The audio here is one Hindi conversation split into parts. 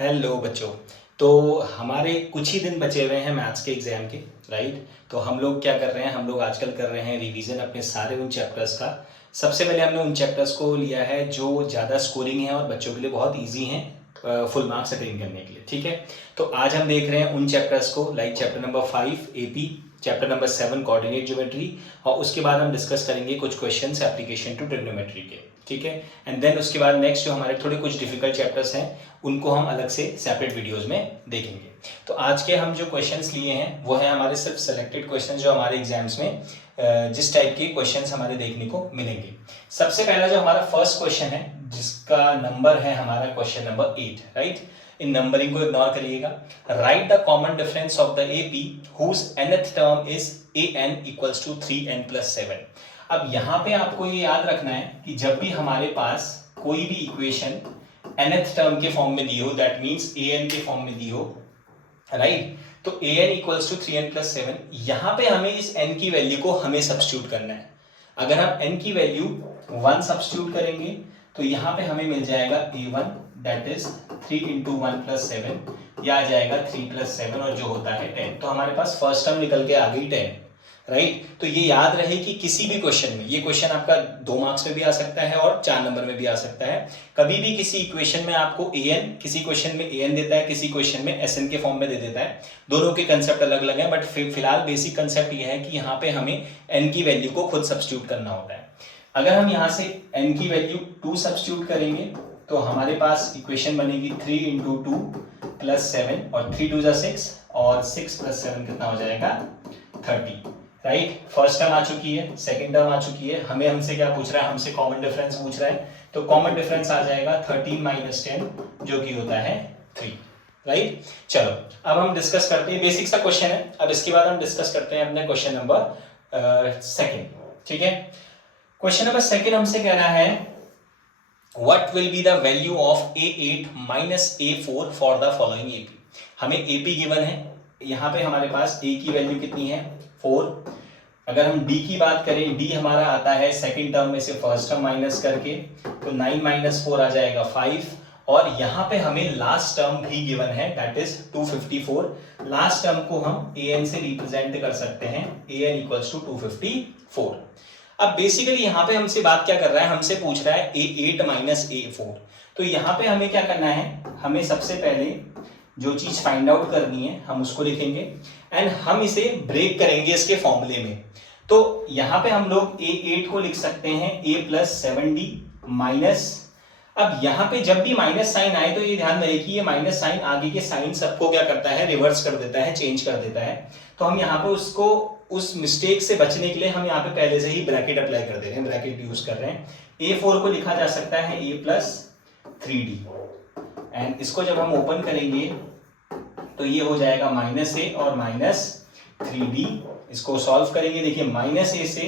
हेलो बच्चों। तो हमारे कुछ ही दिन बचे हुए हैं मैथ्स के एग्ज़ाम के, राइट। तो हम लोग क्या कर रहे हैं, हम लोग आजकल कर रहे हैं रिवीजन अपने सारे उन चैप्टर्स का। सबसे पहले हमने उन चैप्टर्स को लिया है जो ज़्यादा स्कोरिंग है और बच्चों के लिए बहुत इजी हैं फुल मार्क्स अटेन करने के लिए, ठीक है। तो आज हम देख रहे हैं उन चैप्टर्स को, like chapter number 5 AP, chapter number 7 coordinate geometry, और उसके बाद हम डिस्कस करेंगे कुछ क्वेश्चंस एप्लीकेशन टू ट्रिग्नोमेट्री के, ठीक है। एंड देन उसके बाद नेक्स्ट जो हमारे थोड़े कुछ डिफिकल्ट चैप्टर्स हैं उनको हम अलग से सेपरेट वीडियोस में देखेंगे। तो आज के हम जो क्वेश्चंस लिए हैं वो है हमारे सिर्फ सेलेक्टेड क्वेश्चंस जो हमारे एग्जाम्स में जिस टाइप के क्वेश्चंस हमारे देखने को मिलेंगे। सबसे पहला जो हमारा फर्स्ट क्वेश्चन है जिसका नंबर है हमारा क्वेश्चन नंबर 8, राइट। इन नंबरिंग को इग्नोर करिएगा। Write the common difference of the AP whose nth term is an equals to 3n + 7। अब यहाँ पे आपको ये याद रखना है कि जब भी हमारे पास कोई भी इक्वेशन nth टर्म के फॉर्म में दी हो, दैट मीन्स an के फॉर्म में दी हो, राइट। तो an इक्वल्स टू 3n + 7, यहाँ पे हमें इस n की वैल्यू को हमें सब्स्टिट्यूट करना है। अगर हम n की वैल्यू 1 सब्स्टिट्यूट करेंगे तो यहाँ पे हमें मिल जाएगा a1 दैट इज 3 × 1 + 7, या आ जाएगा 3 + 7 और जो होता है 10। तो हमारे पास फर्स्ट टर्म निकल के आ गई 10, राइट। तो ये याद रहे कि किसी भी क्वेश्चन में, ये क्वेश्चन आपका 2 मार्क्स में भी आ सकता है और 4 नंबर में भी आ सकता है। कभी भी किसी इक्वेशन में आपको an, किसी क्वेश्चन में an देता है, किसी क्वेश्चन में sn के फॉर्म में दे देता है। दोनों के कंसेप्ट अलग अलग हैं, बट फिलहाल बेसिक कंसेप्ट ये है कि यहाँ पे हमें n की वैल्यू को खुद सब्स्टिट्यूट करना होता है। अगर हम यहाँ से n की वैल्यू 2 सब्स्टिट्यूट करेंगे तो हमारे पास इक्वेशन बनेगी 3 × 2 + 7, और 3 × 2 = 6, और 6 + 7 कितना हो जाएगा 30, राइट। फर्स्ट टर्म आ चुकी है, सेकंड टर्म आ चुकी है। हमें हमसे क्या पूछ रहा है, हमसे कॉमन डिफरेंस पूछ रहा है। तो कॉमन डिफरेंस आ जाएगा 13 - 10 जो कि होता है 3, राइट। चलो अब हम डिस्कस करते हैं, बेसिक सा क्वेश्चन है। अब इसके बाद हम डिस्कस करते हैं अपने क्वेश्चन नंबर सेकंड, ठीक है। क्वेश्चन नंबर सेकंड हमसे कह रहा है what will be the value of a8 - a4 for the following AP. हमें एपी गिवन है, यहाँ पे हमारे पास a की वैल्यू कितनी है 4। अगर हम d की बात करें, d हमारा आता है सेकंड टर्म में से फर्स्ट टर्म माइनस करके, तो 9 - 4 आ जाएगा 5, और यहाँ पे हमें लास्ट टर्म भी गिवन है दैट इज 254। लास्ट टर्म को हम an से रिप्रेजेंट कर सकते हैं, an इक्वल्स टू 254। अब बेसिकली यहाँ पे हमसे बात क्या कर रहा है, हमसे पूछ रहा है a8 - a4। तो यहाँ पे हमें क्या करना है, हमें सबसे पहले जो चीज फाइंड आउट करनी है हम उसको लिखेंगे एंड हम इसे ब्रेक करेंगे इसके फॉर्मूले में। तो यहाँ पे हम लोग a8 को लिख सकते हैं a + 7d माइनस, अब यहाँ पे जब भी माइनस साइन आए तो ये ध्यान रहे कि ये माइनस साइन आगे के साइन सबको क्या करता है, रिवर्स कर देता है, चेंज कर देता है। तो हम यहाँ पे उसको, उस मिस्टेक से बचने के लिए हम यहाँ पे पहले से ही ब्रैकेट अप्लाई कर दे रहे हैं, ब्रैकेट यूज कर रहे हैं। a4 को लिखा जा सकता है a + 3d, एंड इसको जब हम ओपन करेंगे तो ये हो जाएगा -a और -3d। इसको सॉल्व करेंगे, देखिए -a से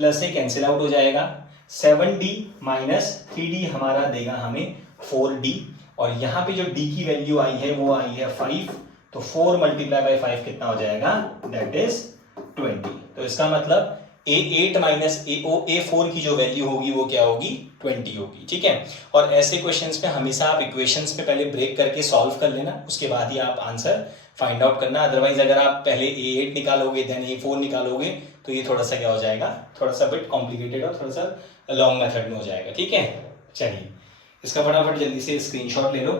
+a कैंसिल आउट हो जाएगा, 7d - 3d हमारा देगा हमें 4d, और यहाँ पे जो d की वैल्यू आई है वो आई है 5, तो 4 × 5 कितना हो जाएगा, दैट इज 20। तो इसका मतलब a8 - a4 की जो वैल्यू होगी वो क्या होगी, 20 होगी, ठीक है। और ऐसे क्वेश्चंस पे हमेशा आप इक्वेशंस पे पहले ब्रेक करके सॉल्व कर लेना, उसके बाद ही आप आंसर फाइंड आउट करना। अदरवाइज अगर आप पहले a8 निकालोगे देन a4 निकालोगे तो ये थोड़ा सा क्या हो जाएगा, थोड़ा सा बिट कॉम्प्लिकेटेड और थोड़ा सा लॉन्ग मेथड में हो जाएगा, ठीक है। चलिए इसका फटाफट जल्दी से स्क्रीनशॉट ले लो।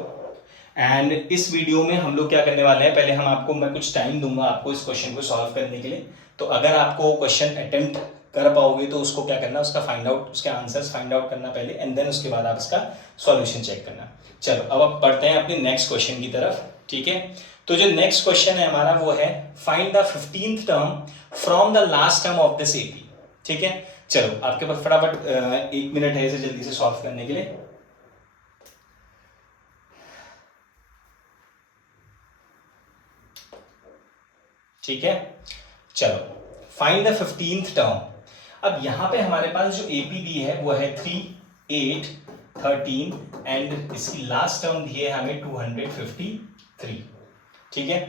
एंड इस वीडियो में हम लोग क्या करने वाले हैं, पहले मैं कुछ टाइम दूंगा आपको इस क्वेश्चन को सॉल्व करने के लिए। तो अगर आपको क्वेश्चन अटेम्प्ट कर पाओगे तो उसको क्या करना, उसका फाइंड आउट, उसके आंसर्स फाइंड आउट करना पहले, एंड देन उसके बाद आप इसका सॉल्यूशन चेक करना। चलो अब आप बढ़ते हैं अपने नेक्स्ट क्वेश्चन की तरफ, ठीक है। तो जो नेक्स्ट क्वेश्चन है हमारा वो है find the 15th term from the last term of this AP, ठीक है। चलो आपके पास फटाफट 1 मिनट है इसे जल्दी से सॉल्व करने के लिए। ठीक है, चलो फाइंड द 15th टर्म। अब यहां पे हमारे पास जो एपी दी है वो है 3, 8, 13, एंड इसकी लास्ट टर्म दी है हमें 253, ठीक है।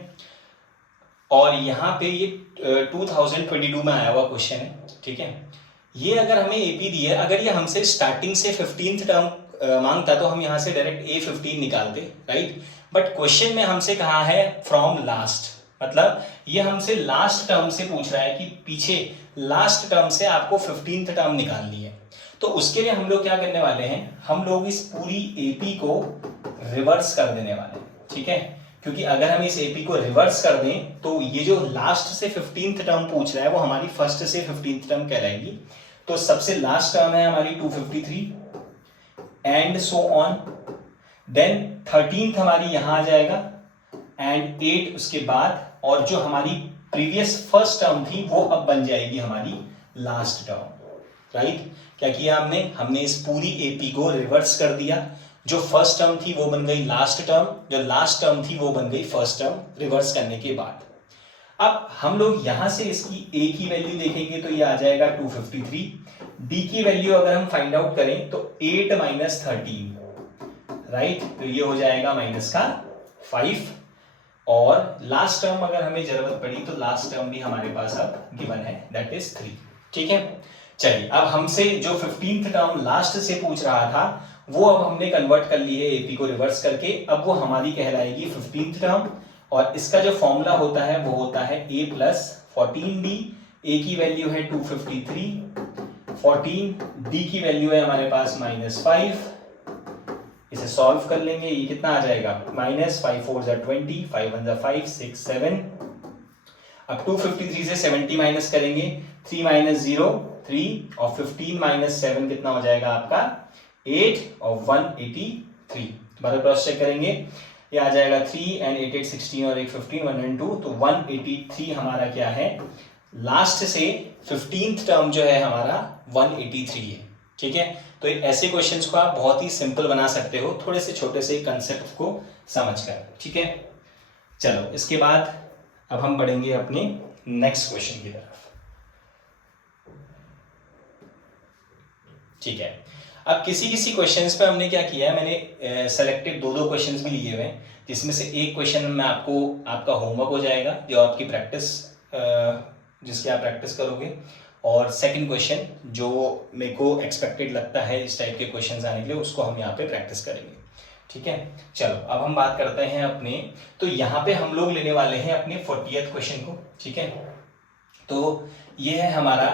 और यहाँ पे ये 2022 में आया हुआ क्वेश्चन है, ठीक है। ये अगर हमें एपी दी है, अगर ये हमसे स्टार्टिंग से 15th टर्म मांगता तो हम यहाँ से डायरेक्ट A15 निकालते, राइट। बट क्वेश्चन में हमसे कहा है फ्रॉम लास्ट, मतलब ये हमसे लास्ट टर्म से पूछ रहा है कि पीछे लास्ट टर्म से आपको 15th टर्म निकालनी है। तो उसके लिए हम लोग क्या करने वाले हैं, हम लोग इस पूरी एपी को रिवर्स कर देने वाले हैं, ठीक है। क्योंकि अगर हम इस एपी को रिवर्स कर दें तो ये जो लास्ट से 15th टर्म पूछ रहा है वो हमारी फर्स्ट से 15th टर्म कहलाएगी। तो सबसे लास्ट टर्म है हमारी 253 and so on, then 13th हमारी यहां आ जाएगा एंड 8 उसके बाद, और जो हमारी प्रीवियस फर्स्ट टर्म थी वो अब बन जाएगी हमारी लास्ट टर्म, राइट। क्या किया हमने इस पूरी एपी को रिवर्स कर दिया। जो फर्स्ट टर्म थी वो बन गई लास्ट टर्म, जो लास्ट टर्म थी वो बन गई फर्स्ट टर्म, रिवर्स करने के बाद। अब हम लोग यहां से इसकी ए की वैल्यू देखेंगे तो ये आ जाएगा 253, डी की वैल्यू अगर हम फाइंड आउट करें तो 8 माइनस 13, राइट, तो ये हो जाएगा माइनस का 5, और लास्ट टर्म अगर हमें जरूरत पड़ी तो लास्ट टर्म भी हमारे पास अब गिवन है, दैट इज 3, ठीक है। चलिए अब हमसे जो 15th टर्म लास्ट से पूछ रहा था वो अब हमने कन्वर्ट कर ली है एपी को रिवर्स करके, अब वो हमारी कहलाएगी 15th टर्म, और इसका जो फॉर्मूला होता है वो होता है a प्लस 14d, a की वैल्यू है 253, 14 d की वैल्यू है हमारे पास -5, इसे सॉल्व कर लेंगे, ये कितना आ जाएगा -5 4 जा 20, 5 1 जा 5 6 7, अब 253 से 70 माइनस करेंगे, 3 माइनस 0 3, और 15 माइनस 7 कितना हो जाएगा आपका 8, और 183, दोबारा क्रॉस चेक करेंगे, ये आ जाएगा 3 एंड 8 8 16 और 1 15 102, तो 183 हमारा क्या है, लास्ट से 15th टर्म जो है हमारा 183 है, ठीक है। तो ऐसे क्वेश्चंस को आप बहुत ही सिंपल बना सकते हो थोड़े से छोटे से कंसेप्ट को समझकर, ठीक है। चलो इसके बाद अब हम बढ़ेंगे अपने नेक्स्ट क्वेश्चन की तरफ, ठीक है। अब किसी किसी क्वेश्चंस पे हमने क्या किया है, मैंने सेलेक्टेड दो क्वेश्चंस भी लिए हुए हैं, जिसमें से एक क्वेश्चन में आपका होमवर्क हो जाएगा जो आपकी प्रैक्टिस, जिसकी आप प्रैक्टिस करोगे, और सेकंड क्वेश्चन जो मेरे को एक्सपेक्टेड लगता है इस टाइप के क्वेश्चंस आने के लिए, उसको हम यहाँ पे प्रैक्टिस करेंगे, ठीक है। चलो अब हम बात करते हैं अपने, तो यहाँ पे हम लोग लेने वाले हैं अपने 40th क्वेश्चन को, ठीक है। तो ये है हमारा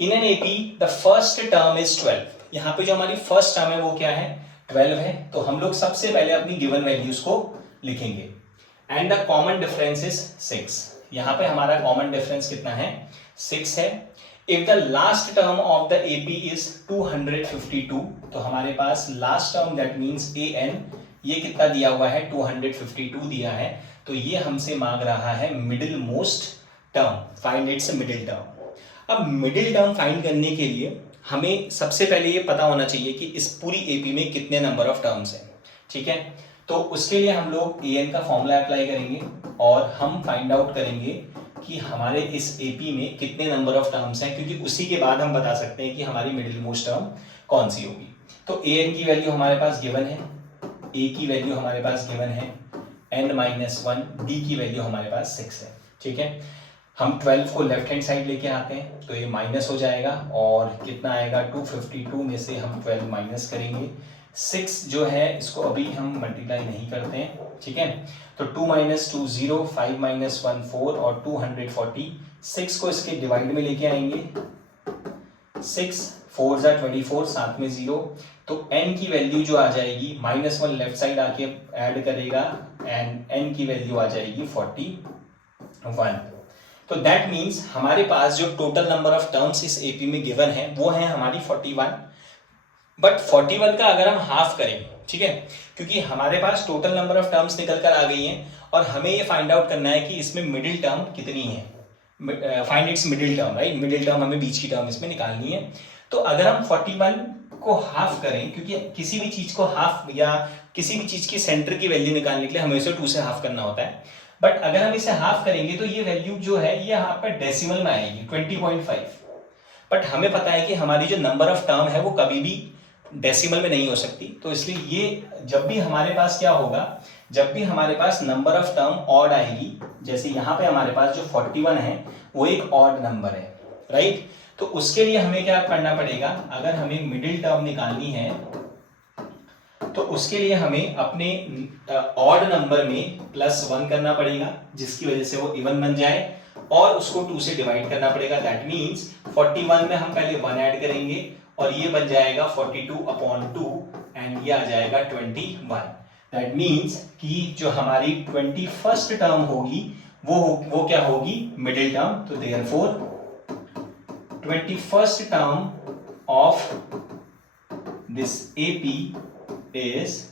in an AP the first term is 12, यहाँ पे जो हमारी फर्स्ट टर्म है वो क्या है 12 है, तो हम लोग सबसे पहले अपनी गिवन वैल्यूज को लिखेंगे, and the common difference is 6, यहाँ पे हमारा कॉमन डिफरेंस कितना है 6 है। If the last term of the AP is 252, तो हमारे पास last term that means A N, ये कितना दिया हुआ है 252 दिया है, तो ये हमसे मांग रहा है middle most term, find its middle term. अब मिडिल टर्म फाइंड करने के लिए हमें सबसे पहले ये पता होना चाहिए कि इस पूरी एपी में कितने नंबर ऑफ टर्म्स हैं, ठीक है। तो उसके लिए हम लोग ए एन का फॉर्मूला अप्लाई करेंगे और हम फाइंड आउट करेंगे कि हमारे इस एपी में कितने नंबर ऑफ टर्म्स हैं, क्योंकि उसी के बाद हम बता सकते हैं कि हमारी मिडिल मोस्ट टर्म कौन सी होगी। तो ए एन की वैल्यू हमारे पास गिवन है, ए की वैल्यू हमारे पास गिवन है n-1, डी की वैल्यू हमारे पास 6 है, ठीक है। हम 12 को लेफ्ट हैंड साइड लेके आते हैं तो ये माइनस हो जाएगा, और कितना आएगा 252 में से हम 12 माइनस करेंगे, 6 जो है इसको अभी हम मल्टीप्लाई नहीं करते हैं, ठीक है। तो 2 माइनस 2 0, 5 माइनस 1 4, और 240, 6 को इसके डिवाइड में लेके आएंगे, 6 4 जा 24, साथ में 0, तो n की वैल्यू जो आ जाएगी -1 लेफ्ट साइड आके ऐड करेगा, एंड n की वैल्यू आ जाएगी 41। तो दैट मीन्स हमारे पास जो टोटल नंबर ऑफ टर्म्स इस एपी में गिवन है वो है हमारी 41, बट 41 का अगर हम हाफ करें, ठीक है, क्योंकि हमारे पास टोटल नंबर ऑफ टर्म्स निकल कर आ गई हैं और हमें ये फाइंड आउट करना है कि इसमें मिडिल टर्म कितनी है, find its middle term, right, middle term हमें बीच की टर्म इसमें निकालनी है। तो अगर हम 41 को हाफ करें, क्योंकि किसी भी चीज को हाफ या किसी भी चीज की सेंटर की वैल्यू निकालने के लिए हमें इसे 2 से हाफ करना होता है, बट अगर हम इसे हाफ करेंगे तो ये वैल्यू जो है ये आपका डेसिमल में आएगी 20.5, बट हमें पता है कि हमारी जो नंबर ऑफ टर्म है वो कभी भी डेसिमल में नहीं हो सकती, तो इसलिए ये जब भी हमारे पास क्या होगा, जब भी हमारे पास नंबर ऑफ टर्म ऑड आएगी, जैसे यहाँ पे हमारे पास जो 41 है वो एक ऑड नंबर है, राइट, तो उसके लिए हमें क्या करना पड़ेगा, अगर हमें मिडिल टर्म निकालनी है तो उसके लिए हमें अपने ऑड नंबर में +1 करना पड़ेगा, जिसकी वजह से वो इवन बन जाए, और उसको 2 से डिवाइड करना पड़ेगा। दैट मीन्स 41 में हम पहले 1 ऐड करेंगे और ये बन जाएगा 42/2 एंड ये आ जाएगा 21। दैट मीन्स कि जो हमारी 21st टर्म होगी वो क्या होगी, मिडिल टर्म। तो therefore 21st term of this AP is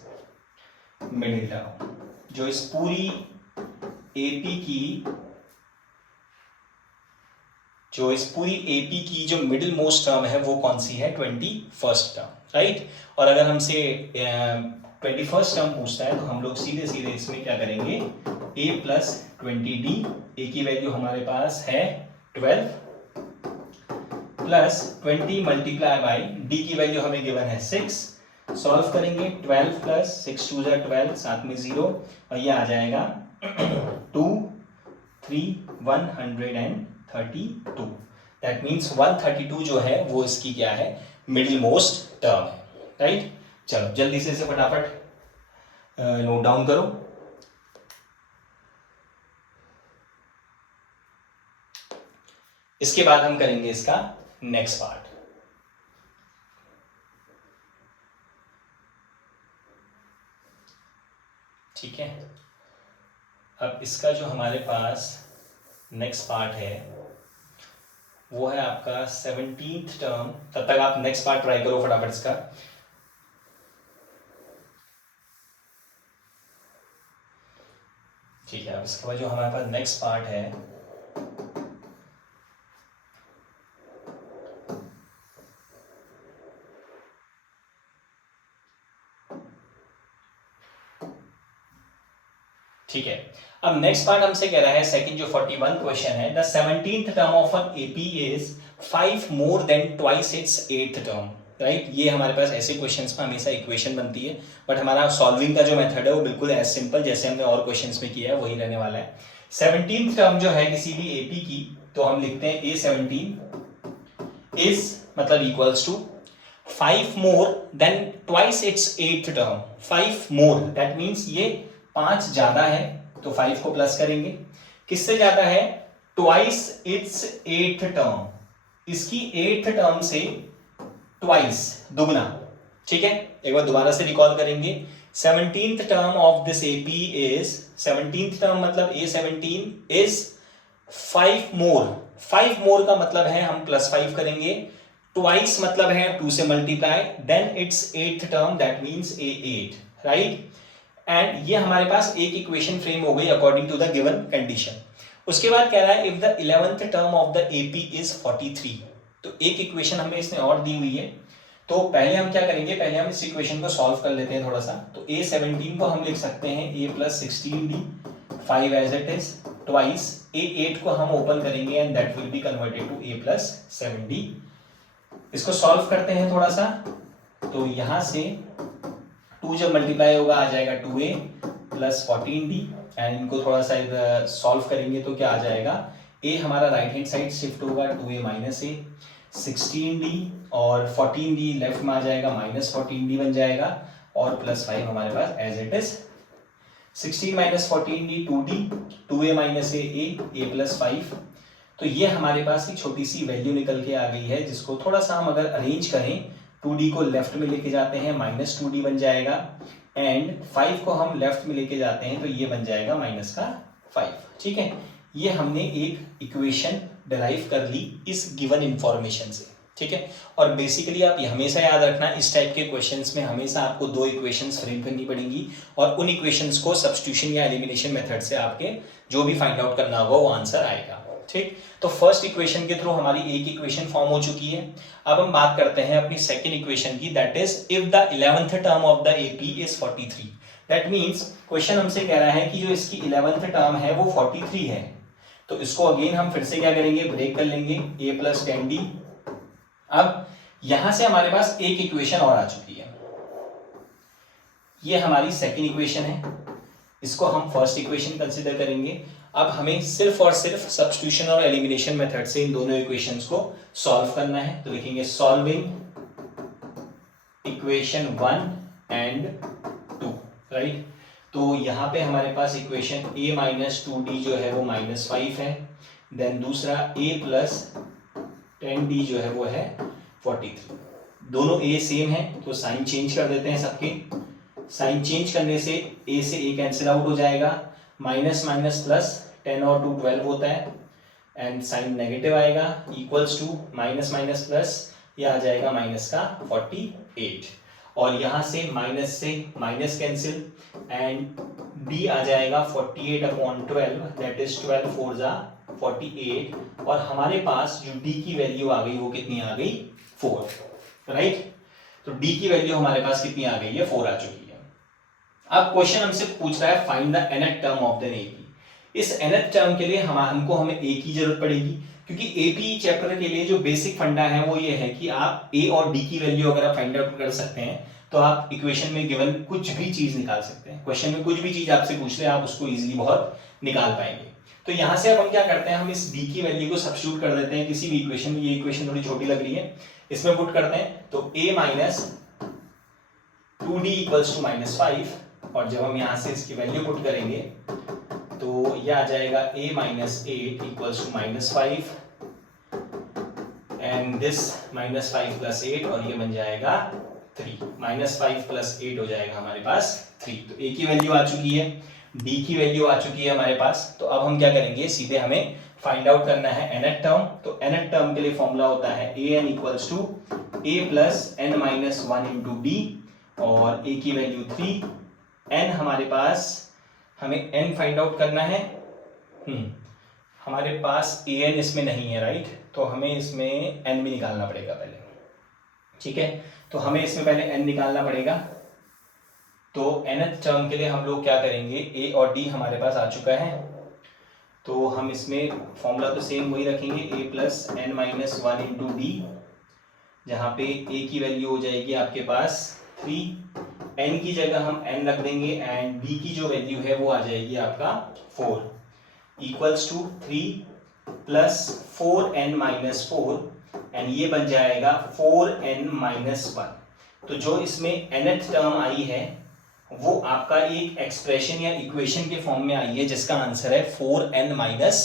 middle term. जो इस पूरी AP की जो मिडिल मोस्ट टर्म है वो कौन सी है, 21st टर्म, राइट। और अगर हमसे 21st टर्म पूछता है तो हम लोग सीधे सीधे इसमें क्या करेंगे, a + 20d, a की वैल्यू हमारे पास है 12 प्लस 20 मल्टीप्लाई बाई d की वैल्यू हमें गिवन है 6। सॉल्व करेंगे, 12 + 6 2 = 12, साथ में 0, और ये आ जाएगा 2 3 132। दैट मीन्स 132 जो है वो इसकी क्या है, मिडिल मोस्ट टर्म है, राइट। चलो जल्दी से इसे फटाफट नोट डाउन करो। इसके बाद हम करेंगे इसका नेक्स्ट पार्ट। ठीक है, अब इसका जो हमारे पास नेक्स्ट पार्ट है वो है आपका 17th टर्म। तब तक आप नेक्स्ट पार्ट ट्राई करो फटाफट इसका। ठीक है, अब इसके बाद जो हमारे पास नेक्स्ट पार्ट है ठीक है। अब नेक्स्ट पार्ट हमसे कह रहा है सेकंड जो 41 क्वेश्चन है, the 17th term of an AP is 5 more than twice its 8th term, right. ये हमारे पास ऐसे क्वेश्चंस में हमेशा इक्वेशन बनती है, बट हमारा सॉल्विंग का जो मेथड है वो बिल्कुल एज सिंपल जैसे हमने और क्वेश्चंस में किया है वही रहने वाला है। 17th टर्म जो है किसी भी AP की, तो हम लिखते हैं A17 इज मतलब equals to 5 more than twice its 8th term. 5 more that means ये 5 ज्यादा है, तो 5 को प्लस करेंगे। किससे ज्यादा है, ट्वाइस इट्स 8th टर्म, इसकी 8th टर्म से ट्वाइस दुगना। ठीक है, एक बार दोबारा से रिकॉल करेंगे। 17th term of this AP is 17th term मतलब A17 इज 5 मोर। 5 मोर का मतलब है हम +5 करेंगे, ट्वाइस मतलब है 2 से multiply, then its 8th term that means A8, right. And ये हमारे पास एक इक्वेशन फ्रेम हो गई according to the given condition. उसके बाद कह रहा है if the 11th term of the AP is 43। तो एक इक्वेशन हमें इसने और दी हुई है, तो पहले हम क्या करेंगे, पहले हम इस इक्वेशन को सॉल्व कर लेते हैं थोड़ा सा। तो A17 को हम लिख सकते हैं A + 16D, 5 as it is, twice A8 को हम ओपन करेंगे and that will be converted to A + 7D। इसको सॉल्व करते हैं थोड़ा सा, तो यहां से 2 जब मल्टीप्लाई होगा आ जाएगा 2A + 14D, एंड इनको थोड़ा सा सॉल्व करेंगे तो क्या आ जाएगा, A हमारा राइट हैंड साइड शिफ्ट होगा 2A - A, 16D और 14D लेफ्ट में आ जाएगा, -14D बन जाएगा, और +5 हमारे पास as it is. 16 - 14D 2D, 2A - A + 5। तो ये हमारे पास एक छोटी सी वैल्यू निकल के आ गई है, जिसको थोड़ा सा हम अगर अरेंज करें, 2D को लेफ्ट में लेके जाते हैं -2D बन जाएगा, एंड 5 को हम लेफ्ट में लेके जाते हैं तो ये बन जाएगा -5। ठीक है, ये हमने एक इक्वेशन डिराइव कर ली इस गिवन इंफॉर्मेशन से। ठीक है, और बेसिकली आप हमेशा याद रखना, इस टाइप के क्वेश्चंस में हमेशा आपको 2 इक्वेशंस फ्रेम करनी पड़ेंगी, और उन इक्वेशंस को सब्स्टिट्यूशन या एलिमिनेशन मेथड से आपके जो भी फाइंड आउट करना होगा वो आंसर आएगा। ठीक, तो फर्स्ट इक्वेशन के थ्रू हमारी एक इक्वेशन फॉर्म हो चुकी है। अब हम बात करते हैं अपनी सेकंड इक्वेशन की, that is if the 11th term of the AP is 43। That means question हमसे कह रहा है कि जो इसकी 11th टर्म है वो 43 है, तो इसको अगेन हम फिर से क्या करेंगे, ब्रेक कर लेंगे, A + 10D। अब यहां से हमारे पास एक इक्वेशन और आ चुकी है, ये हमारी सेकंड इक्वेशन है, इसको हम फर्स्ट इक्वेशन कंसीडर करेंगे। अब हमें सिर्फ और सिर्फ सब्स्टिट्यूशन और एलिमिनेशन मेथड से इन दोनों इक्वेशंस को सॉल्व करना है। तो लिखेंगे सॉल्विंग इक्वेशन 1 एंड 2, राइट। तो यहाँ पे हमारे पास इक्वेशन a माइनस 2d जो है वो -5 है, देन दूसरा a प्लस 10d जो है वो है 43। दोनों a सेम है तो साइन चेंज कर देते हैं सबके। साइन चेंज करने से a से a कैंसिल आउट हो जाएगा, माइनस माइनस प्लस 10 और 2 12 होता है, एंड साइन नेगेटिव आएगा, equals to minus minus plus, ये आ जाएगा माइनस का 48, और यहाँ से माइनस कैंसिल, एंड d आ जाएगा 48/12, दैट इज 12 4 जा 48, और हमारे पास जो d की वैल्यू आ गई वो कितनी आ गई 4, राइट। तो d की वैल्यू हमारे पास कितनी आ गई है 4 आ चुकी है। अब क्वेश्चन हमसे पूछ रहा है find the nth term of the AP। इस nth टर्म के लिए हमें a की जरूरत पड़ेगी, क्योंकि AP चैप्टर के लिए जो बेसिक फंडा है वो ये है कि आप a और d की वैल्यू अगर आप फाइंड आउट कर सकते हैं तो आप इक्वेशन में गिवन कुछ भी चीज निकाल सकते हैं। क्वेश्चन में कुछ भी चीज आपसे पूछ ले आप उसको इजीली बहुत निकाल पाएंगे। तो यहाँ से अब हम क्या करते हैं, हम इस d की वैल्यू को सब्स्टिट्यूट कर देते हैं किसी भी इक्वेशन में। ये इक्वेशन थोड़ी छोटी लग रही है, इसमें पुट करते हैं, तो a minus 2d equals to -5, और जब हम यहाँ से इसकी वैल्यू पुट करेंगे तो यह आ जाएगा a minus 8 equals to -5, and this -5 plus 8, और ये बन जाएगा 3, -5 प्लस 8 हो जाएगा हमारे पास 3। तो a की वैल्यू आ चुकी है, d की वैल्यू आ चुकी है हमारे पास। तो अब हम क्या करेंगे, सीधे हमें फाइंड आउट करना है nth टर्म। तो nth टर्म के लिए फॉर्मूला होता है an equals to a plus n minus 1 into d, और a की वैल्यू 3, n हमारे पास, हमें n फाइंड आउट करना है। हमारे पास an इसमें नहीं है, राइट, तो हमें इसमें n भी निकालना पड़ेगा पहले, ठीक है। तो हमें इसमें पहले n निकालना पड़ेगा। तो nth टर्म के लिए हम लोग क्या करेंगे, a और d हमारे पास आ चुका है, तो हम इसमें फॉर्मूला तो सेम वही रखेंगे, a plus n minus 1 into D, जहाँ पे a की वैल्यू हो जाएगी आपके पास 3, n की जगह हम n रख देंगे, एंड d की जो वैल्यू है वो आ जाएगी आपका 4, equals to 3 plus 4n minus 4, and ये बन जाएगा 4n माइनस 1। तो जो इसमें nth टर्म आई है वो आपका एक एक्सप्रेशन या इक्वेशन के फॉर्म में आई है, जिसका आंसर है 4n माइनस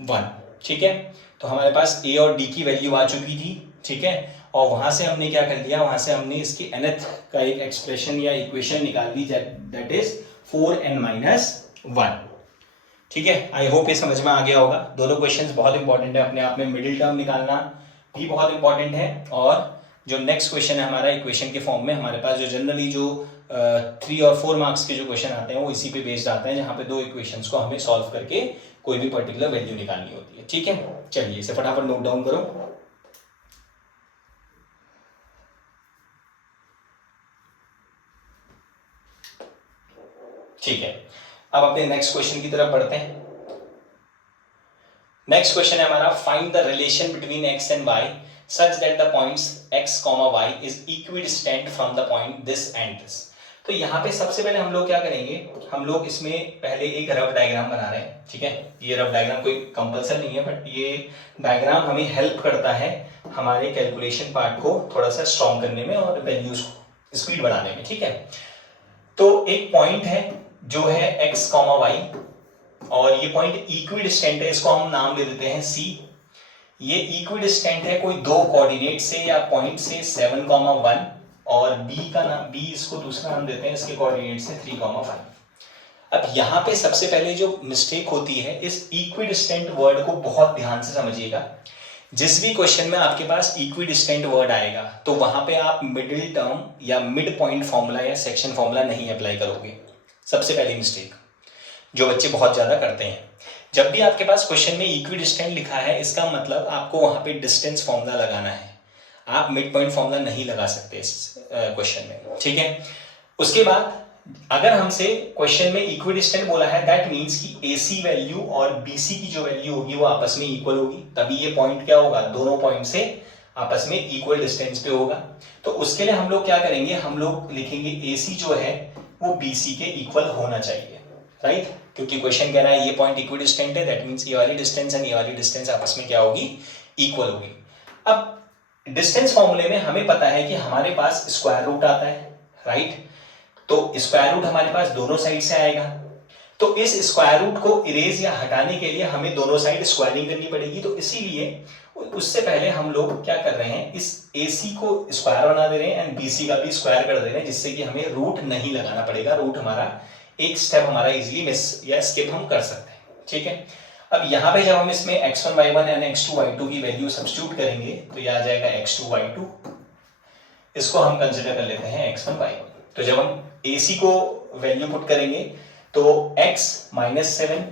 1, ठीक है। तो हमारे पास a और d की वैल्यू आ चुकी थी, ठीक है, और वहां से हमने क्या कर दिया, वहां से हमने इसकी nth का एक एक्सप्रेशन या इक्वेशन निकाल दी, दैट इज 4n माइनस 1, ठीक है। आई होप ये समझ में आ गया होगा। दोनों क्वेश्चंस बहुत इंपॉर्टेंट है अपने आप में, मिडिल टर्म निकालना भी बहुत इंपॉर्टेंट है, और जो नेक्स्ट क्वेश्चन है हमारा इक्वेशन के फॉर्म में, हमारे पास जो जनरली जो 3 और 4 मार्क्स के जो क्वेश्चन आते हैं वो इसी पे बेस्ड आते हैं, जहाँ पे दो इक्वेशंस को हमें सॉल्व करके कोई भी पर्टिकुलर वैल्यू निकालनी होती है, ठीक है। चलिए इसे फटाफट नोट डाउन करो। ठीक है, अब अपने नेक्स्ट क्वेश्चन की तरफ बढ़ते हैं। नेक्स्ट क्वेश्चन है हमारा, find the relation between x and y such that the points x, y is equidistant from the point this and this। तो यहाँ पे सबसे पहले हम लोग क्या करेंगे, हम लोग इसमें पहले एक रफ डायग्राम बना रहे हैं, ठीक है। ये रफ डायग्राम कोई कंपल्सरी नहीं है, बट ये डायग्राम हमें हेल्प करता है हमारे कैलकुलेशन पार्ट को थोड़ा सा स्ट्रॉन्ग करने में और वैल्यूज को स्पीड बढ़ाने में, ठीक है। तो एक पॉइंट है जो है x, y, और ये पॉइंट इक्विडिस्टेंट है, इसको हम नाम दे देते हैं C। ये इक्विडिस्टेंट है कोई दो कोऑर्डिनेट से या पॉइंट से 7,1, और B का नाम, B इसको दूसरा नाम देते हैं इसके कोऑर्डिनेट से 3,5। अब यहाँ पे सबसे पहले जो मिस्टेक होती है, इस इक्विडिस्टेंट वर्ड को बहुत ध्यान से समझिएगा। जिस भी क्वेश्चन में आपके पास इक्विडिस्टेंट वर्ड आएगा तो वहां पे आप मिडिल टर्म या मिड पॉइंट फॉर्मूला या सेक्शन फॉर्मूला नहीं अप्लाई करोगे। सबसे पहली मिस्टेक जो बच्चे बहुत ज्यादा करते हैं, जब भी आपके पास क्वेश्चन में इक्विडिस्टेंट लिखा है, इसका मतलब आपको वहां पे डिस्टेंस फॉर्मूला लगाना है। आप मिड पॉइंट फॉर्मूला नहीं लगा सकते इस क्वेश्चन में, ठीक है। उसके बाद अगर हमसे क्वेश्चन में इक्विडिस्टेंट बोला है, दैट मींस कि AC वैल्यू और BC की जो वैल्यू होगी वो आपस में इक्वल होगी, तभी ये पॉइंट क्या होगा, दोनों पॉइंट से आपस में इक्वल डिस्टेंस पे होगा। तो उसके लिए हम लोग क्या करेंगे, हम लोग लिखेंगे AC जो है वो BC के इक्वल होना चाहिए, राइट, क्योंकि क्वेश्चन कह रहा है ये पॉइंट इक्विडिस्टेंट है, दैट मींस ये वाली डिस्टेंस एंड ये वाली डिस्टेंस आपस में क्या होगी, इक्वल होगी। अब डिस्टेंस फॉर्मूले में हमें पता है कि हमारे पास स्क्वायर रूट आता है, राइट। तो स्क्वायर रूट हमारे पास दोनों साइड से आएगा, तो इस स्क्वायर रूट को इरेज या हटाने के लिए हमें दोनों साइड स्क्वायरिंग करनी पड़ेगी। तो इसीलिए उससे पहले हम लोग क्या कर रहे हैं, इस AC को स्क्वायर बना दे रहे हैं एंड BC का भी स्क्वायर कर दे रहे हैं, जिससे कि हमें रूट नहीं लगाना पड़ेगा। रूट हमारा एक स्टेप हमारा इजीली मिस या स्किप हम कर सकते हैं, ठीक है। अब यहाँ पे जब हम इसमें x1 y1 and x2 y2 की वैल्यू सब्स्टिट्यूट करेंगे तो यह आ जाएगा x2 y2, इसको हम कंसिडर कर लेते हैं x1 y1। तो जब हम AC को वैल्यू पुट करेंगे तो x -7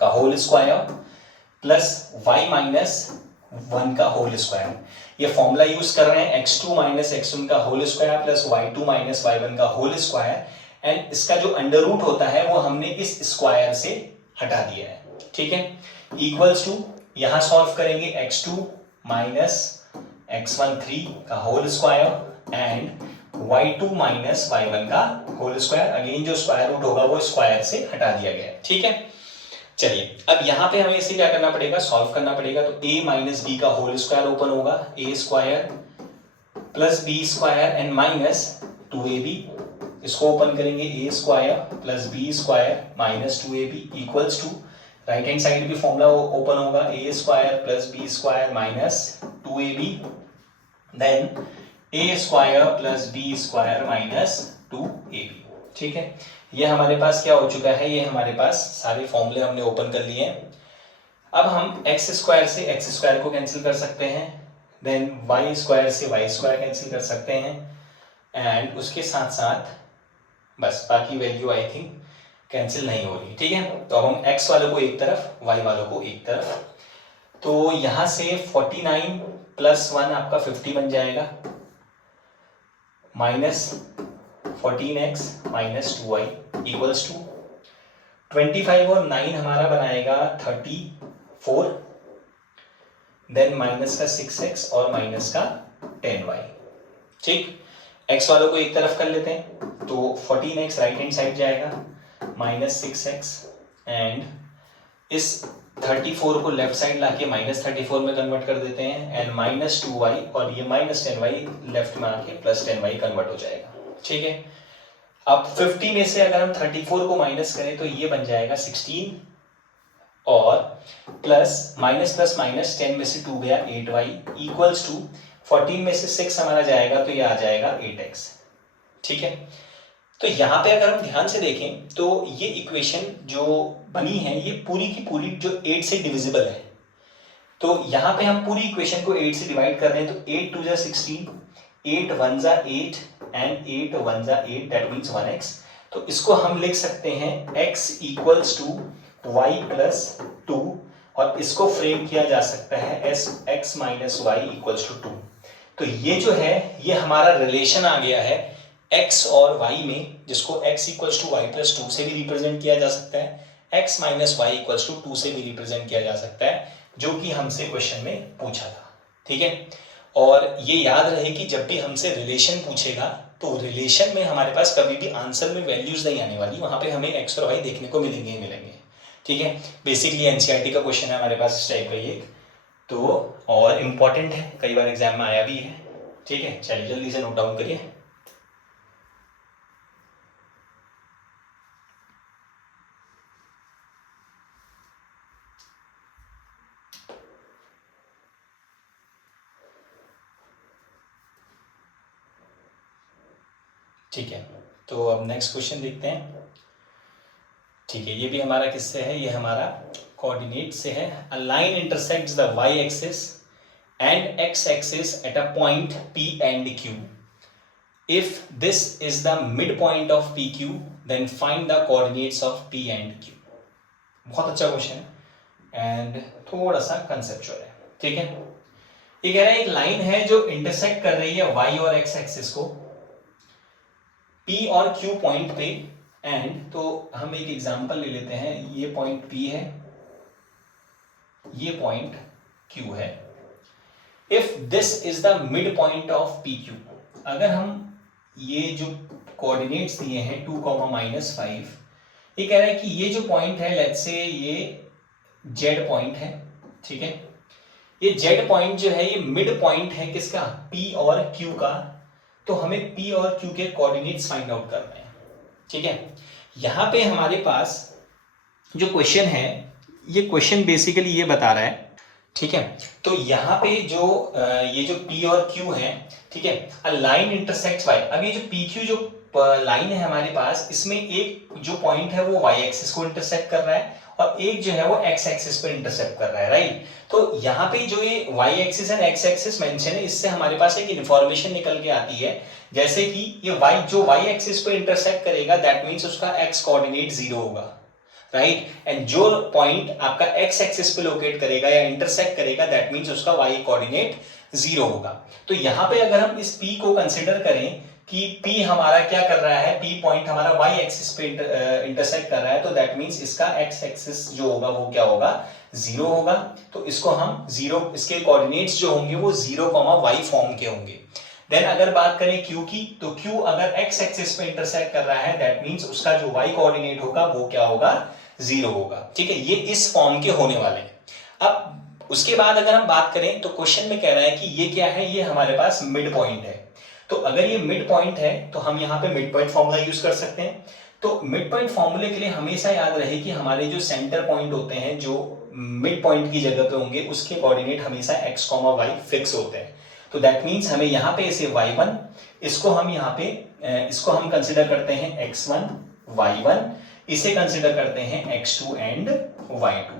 का होल स्क्वायर प्लस y -1 का होल स्क्वायर, ये फॉर्मूला यूज कर रहे हैं x2 -x1 का whole square plus y2 -y1 का होल स्क्वायर, एंड इसका जो अंडर रूट होता है वो हमने इस स्क्वायर से हटा दिया है, ठीक है। इक्वल्स टू यहां सॉल्व करेंगे x2 -x1 3 का whole square and y2 -y1 का होल स्क्वायर, अगेन जो स्क्वायर रूट होगा वो स्क्वायर से हटा दिया गया है, ठीक है। चलिए अब यहाँ पे हमें इसे क्या करना पड़ेगा, सॉल्व करना पड़ेगा। तो a माइनस बी का होल स्क्वायर ओपन होगा, a square plus b square and minus 2ab, इसको ओपन करेंगे a square plus b square minus 2ab equals to right hand side भी फॉर्मूला ओपन होगा, a square plus b square minus 2ab then a square plus b square minus 2ab, ठीक है। ये हमारे पास क्या हो चुका है, ये हमारे पास सारे फॉर्मूले हमने ओपन कर लिए हैं। अब हम x स्क्वायर से x स्क्वायर को कैंसिल कर सकते हैं, देन y स्क्वायर से y स्क्वायर कैंसिल कर सकते हैं, एंड उसके साथ साथ बस बाकी वैल्यू आई थिंक कैंसिल नहीं हो रही, ठीक है। तो अब हम x वालों को एक तरफ y वालों को एक तरफ, तो यहां से 49 प्लस 1 आपका 50 बन जाएगा, minus 14x minus 2y equals to 25 और 9 हमारा बनाएगा 34, देन माइनस का 6x और माइनस का 10y, ठीक। x वालों को एक तरफ कर लेते हैं, तो 14x राइट हैंड साइड जाएगा माइनस 6x एंड इस 34 को लेफ्ट साइड लाके माइनस 34 में कन्वर्ट कर देते हैं एंड माइनस 2y और ये माइनस 10y लेफ्ट में आके प्लस 10y कन्वर्ट हो जाएगा, ठीक है। अब 50 में से अगर हम 34 को माइनस करें तो ये बन जाएगा 16 और प्लस माइनस 10 में से 2 गया 8y इक्वल्स टू 14 में से 6 हमारा जाएगा तो ये आ जाएगा 8x, ठीक है। तो यहाँ पे अगर हम ध्यान से देखें तो ये इक्वेशन जो बनी है ये पूरी की पूरी जो 8 से डिविजिबल है, तो यहाँ पे हम पूरी इक्वेशन को 8 से डिवाइड कर रहे हैं, तो 8 2 जा 16, 8 1 जा 8 एंड 8 1 जा 8 दैट मीन्स 1x। तो इसको हम लिख सकते हैं x equals to y plus 2 और इसको फ्रेम किया जा सकता है x minus y equals to 2। तो ये जो है ये हमारा रिलेशन आ गया है x और y में, जिसको x equals to y plus 2 से भी रिप्रेजेंट किया जा सकता है, x minus y equals to 2 से भी रिप्रेजेंट किया जा सकता है, जो कि हमसे क्वेश्चन में पूछा था, ठीक है। और ये याद रहे कि जब भी हमसे रिलेशन पूछेगा तो रिलेशन में हमारे पास कभी भी आंसर में वैल्यूज नहीं आने वाली, वहां पे हमें x और y देखने को मिलेंगे ही मिलेंगे, ठीक है। बेसिकली एनसीईआरटी का क्वेश्चन है हमारे पास इस टाइप का ये, तो और इम्पॉर्टेंट है, कई बार एग्जाम में आया भी है, ठीक है। चलिए जल्दी से नोट डाउन करिए। ठीक है, तो अब नेक्स्ट क्वेश्चन देखते हैं, ठीक है। ये भी हमारा किससे है, ये हमारा कोऑर्डिनेट से है। A line intersects the y axis and x axis at a point p and q। If this is the mid point of pq then find the coordinates of p and q। बहुत अच्छा क्वेश्चन है एंड थोड़ा सा कंसेप्चुअल है, ठीक है। ये कह रहा है एक लाइन है जो इंटरसेक्ट कर रही है y और x एक्सिस को P और Q पॉइंट पे, एंड तो हम एक एग्जांपल ले लेते हैं, ये पॉइंट P है, ये पॉइंट Q है। If this is the mid point of PQ, अगर हम ये जो कोऑर्डिनेट्स दिए हैं 2, -5, ये कह रहा है कि ये जो पॉइंट है लेट्स से ये Z पॉइंट है, ठीक है। ये Z पॉइंट जो है ये मिड पॉइंट है किसका, P और Q का, तो हमें P और Q के कोऑर्डिनेट्स फाइंड आउट करने हैं। ठीक है, यहाँ पे हमारे पास जो क्वेश्चन है, ये क्वेश्चन बेसिकली ये बता रहा है, ठीक है, तो यहाँ पे जो ये जो P और Q है, ठीक है, अ लाइन इंटरसेक्ट्स y। अब ये जो PQ जो लाइन है हमारे पास, इसमें एक जो पॉइंट है वो y एक्सिस को इंटरसेक्ट कर रहा है और एक जो है वो x एक्सिस पर इंटरसेक्ट कर रहा है, राइट। तो यहाँ पे जो ये y axis and x axis mention है, इससे हमारे पास एक इन्फॉर्मेशन निकल के आती है, जैसे कि ये y जो y एक्सिस पे इंटरसेक्ट करेगा, दैट मींस उसका x कोऑर्डिनेट 0 होगा, राइट। एंड जो पॉइंट आपका x एक्सिस पे लोकेट करेगा या इंटरसेक्ट करेगा, दैट मींस उसका y कोऑर्डिनेट 0 होगा। तो यहाँ पे अगर हम इस P को कंसिडर करें कि P हमारा क्या कर रहा है, P पॉइंट हमारा y एक्सिस पे इंटरसेक्ट कर रहा है, तो दैट मींस इसका x एक्सिस जो होगा वो क्या होगा, 0 होगा। तो इसको हम 0, इसके कोऑर्डिनेट्स जो होंगे वो 0, y फॉर्म के होंगे। देन अगर बात करें Q की, तो Q अगर x एक्सिस पे इंटरसेक्ट कर रहा है, दैट मींस उसका जो y कोऑर्डिनेट होगा वो क्या होगा, 0 होगा। ठीक है, ये इस फॉर्म के होने वाले हैं। अब उसके बाद अगर हम बात करें तो क्वेश्चन में कह रहा है कि ये क्या है, ये हमारे पास मिड पॉइंट है। तो अगर ये मिड पॉइंट है तो हम यहाँ पे मिड पॉइंट फॉर्मूला यूज कर सकते हैं। तो मिड पॉइंट फॉर्मूले के लिए हमेशा याद रहे कि हमारे जो सेंटर पॉइंट होते हैं, जो मिड पॉइंट की जगह पे होंगे, उसके कोऑर्डिनेट हमेशा x, y फिक्स होते हैं। तो दैट मींस हमें यहाँ पे इसे y1, इसको हम यहाँ पे इसको हम कंसिडर करते हैं x1, y1, इसे कंसिडर करते हैं x2 एंड y2,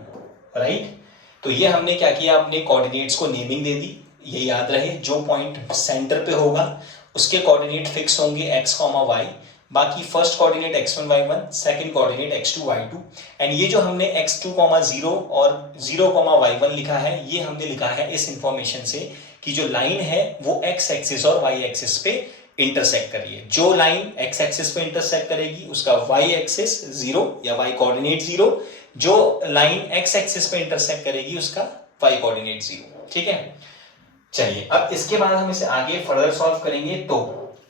राइट। तो ये हमने क्या किया, अपने कोऑर्डिनेट्स को नेमिंग दे दी। ये याद रहे, जो पॉइंट सेंटर पे होगा उसके कोऑर्डिनेट फिक्स होंगे x, y, बाकी first coordinate x1, y1, second coordinate x2, y2। And ये जो हमने x2, 0 और 0, y1 लिखा है, ये हमने लिखा है इस इंफॉर्मेशन से कि जो लाइन है वो x एक्सिस और y एक्सिस पे इंटरसेक्ट कर रही है। जो लाइन x एक्सिस पे इंटरसेक्ट करेगी उसका y एक्सिस 0 या y कोऑर्डिनेट 0, जो लाइन x एक्सिस पे इंटरसेक्ट करेगी उसका y कोऑर्डिनेट 0। ठीक है, चलिए अब इसके बाद हम इसे आगे फर्दर सॉल्व करेंगे। तो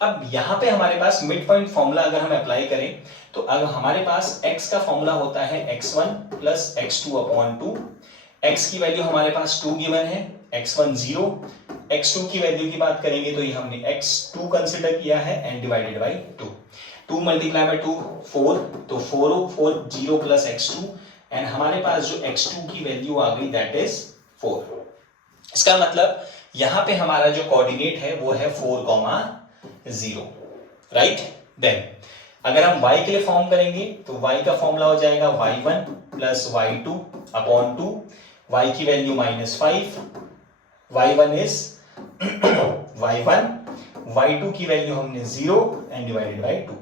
अब यहाँ पे हमारे पास मिड पॉइंट फॉर्मूला अगर हम अप्लाई करें, तो अगर हमारे पास x का फॉर्मूला होता है x1 plus x2 upon 2। x की वैल्यू हमारे पास 2 गिवन है, x1 0, x2 की वैल्यू की बात करेंगे तो ये हमने x2 कंसिडर किया है and divided by 2। 2 multiply by 2 4, तो 4 0 प्लस x2 एंड हमारे पास जो x2 की वैल्यू आ गई दैट इज 4। इसका मतलब यहाँ पे हमारा जो कोऑर्डिनेट है वो है 4, 0, राइट। देन अगर हम y के लिए फॉर्म करेंगे तो y का फॉर्मूला हो जाएगा y1 plus y2 upon 2, y की value -5, y1 is y1, y2 की वैल्यू हमने 0 एंड डिवाइडेड बाई 2।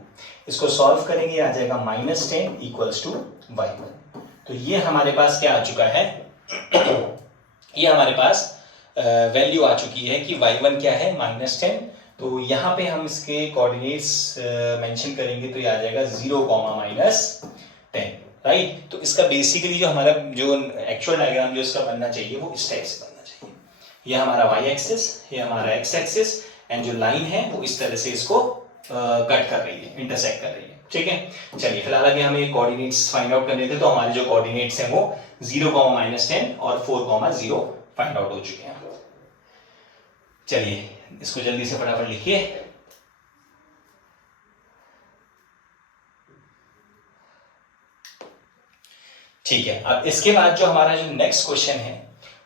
इसको सॉल्व करेंगे, आ जाएगा -10 इक्वल्स टू y1। तो ये हमारे पास क्या आ चुका है, ये हमारे पास वैल्यू आ चुकी है कि y1 क्या है, -10। तो यहाँ पे हम इसके कोऑर्डिनेट्स मेंशन करेंगे तो ये आ जाएगा 0, -10, राइट। तो इसका बेसिकली जो हमारा जो एक्चुअल डायग्राम जो इसका बनना चाहिए वो इस टाइप से बनना चाहिए। ये हमारा y एक्सिस, ये हमारा x एक्सिस एंड जो लाइन है वो इस तरह से इसको कट कर रही है, इंटरसेक्ट कर रही है। ठीक है, चलिए फिलहाल अभी हमें कोऑर्डिनेट्स फाइंड आउट करने थे, तो हमारे जो कोऑर्डिनेट्स हैं वो 0, -10 और 4, 0 फाइंड आउट हो चुके हैं। चलिए इसको जल्दी से फटाफट लिखिए। ठीक है, अब इसके बाद जो हमारा जो नेक्स्ट क्वेश्चन है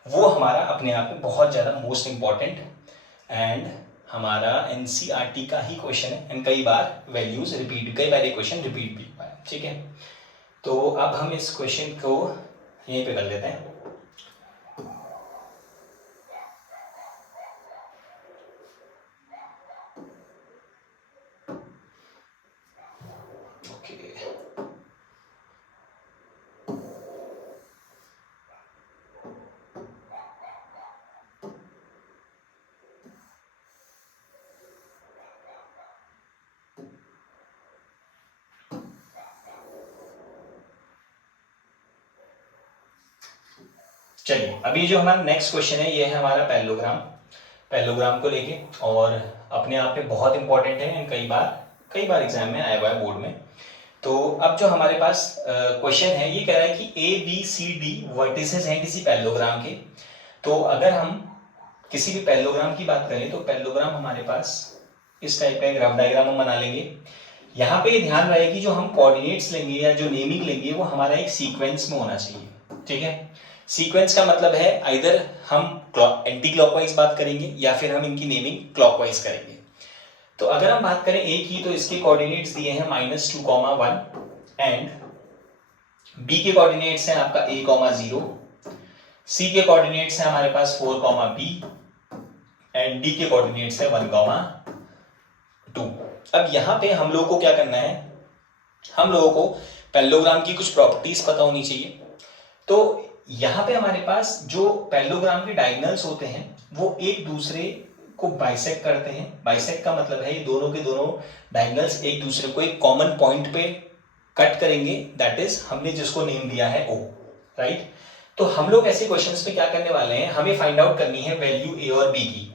वो हमारा अपने आप में बहुत ज्यादा मोस्ट इंपॉर्टेंट एंड हमारा एनसीईआरटी का ही क्वेश्चन है एंड कई बार वैल्यूज रिपीट, कई बार ये क्वेश्चन रिपीट भी हुआ है। ठीक है, तो अब हम इस क्वेश्चन को यहीं पे कर लेते हैं। चलिए अभी जो हमारा नेक्स्ट क्वेश्चन है ये है हमारा पैरेललोग्राम को लेके, और अपने आप में बहुत इंपॉर्टेंट है एंड कई बार एग्जाम में आया हुआ है बोर्ड में। तो अब जो हमारे पास क्वेश्चन है ये कह रहा है कि ABCD वर्टिसेस हैं किसी पैरेललोग्राम के। तो अगर हम किसी भी पैरेललोग्राम की बात करें तो पैरेललोग्राम हमारे पास इस टाइप का एक रफ डायग्राम हम बना लेंगे। यहाँ पे ध्यान रहे कि जो हम कोऑर्डिनेट्स लेंगे या जो नेमिंग लेंगे वो हमारा एक सीक्वेंस में होना चाहिए, ठीक है। सीक्वेंस का मतलब है आइदर हम एंटी क्लॉकवाइज बात करेंगे या फिर हम इनकी नेमिंग क्लॉकवाइज करेंगे। तो अगर हम बात करें ए की, तो इसके कोऑर्डिनेट्स दिए हैं -2, 1 एंड बी के कोऑर्डिनेट्स हैं आपका a, 0, सी के कोऑर्डिनेट्स हैं हमारे पास 4, b एंड डी के कोऑर्डिनेट्स है 1, 2। अब यहां पे हम लोगों को क्या करना है, हम लोगों को पैरेललोग्राम की कुछ प्रॉपर्टीज पता होनी चाहिए। तो यहां पे हमारे पास जो पैरेललोग्राम के डायगोनल्स होते हैं वो एक दूसरे को बाइसेक्ट करते हैं। बाइसेक्ट का मतलब है ये दोनों के दोनों डायगोनल्स एक दूसरे को एक कॉमन पॉइंट पे कट करेंगे, दैट इज हमने जिसको नेम दिया है O, राइट। तो हम लोग ऐसे क्वेश्चंस पे क्या करने वाले हैं, हमें फाइंड आउट करनी है वैल्यू A और B की।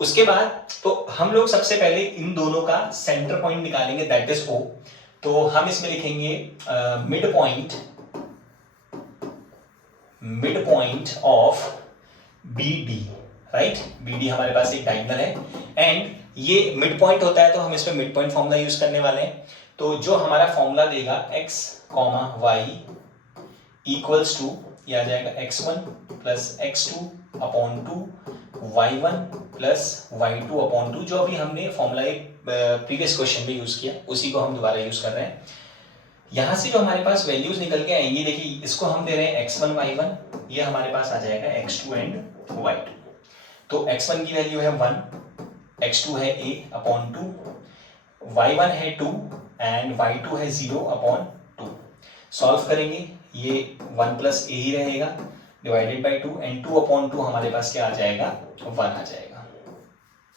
उसके बाद तो हम लोग सबसे पहले इन दोनों का सेंटर पॉइंट निकालेंगे, दैट इज O। तो हम इसमें लिखेंगे mid point of BD, right. BD हमारे पास एक डायगोनल है एंड ये मिड पॉइंट होता है, तो हम इसमें मिड पॉइंट फॉर्मूला यूज करने वाले हैं। तो जो हमारा फॉर्मूला देगा x, y इक्वल्स टू, यह आ जाएगा x1 plus x2 upon 2, y1 plus y2 upon 2। जो अभी हमने फॉर्मूला एक प्रीवियस क्वेश्चन में यूज किया उसी को हम दोबारा यूज कर रहे हैं। यहां से जो हमारे पास वैल्यूज निकल के आएंगी, देखिए इसको हम दे रहे हैं x1, y1, ये हमारे पास आ जाएगा x2 एंड y2। तो x1 की वैल्यू है 1, x2 है a अपॉन 2, y1 है 2 एंड y2 है 0 अपॉन 2। सॉल्व करेंगे, ये 1 प्लस a ही रहेगा डिवाइडेड बाई 2 एंड 2 अपॉन 2 हमारे पास क्या आ जाएगा, 1 आ जाएगा,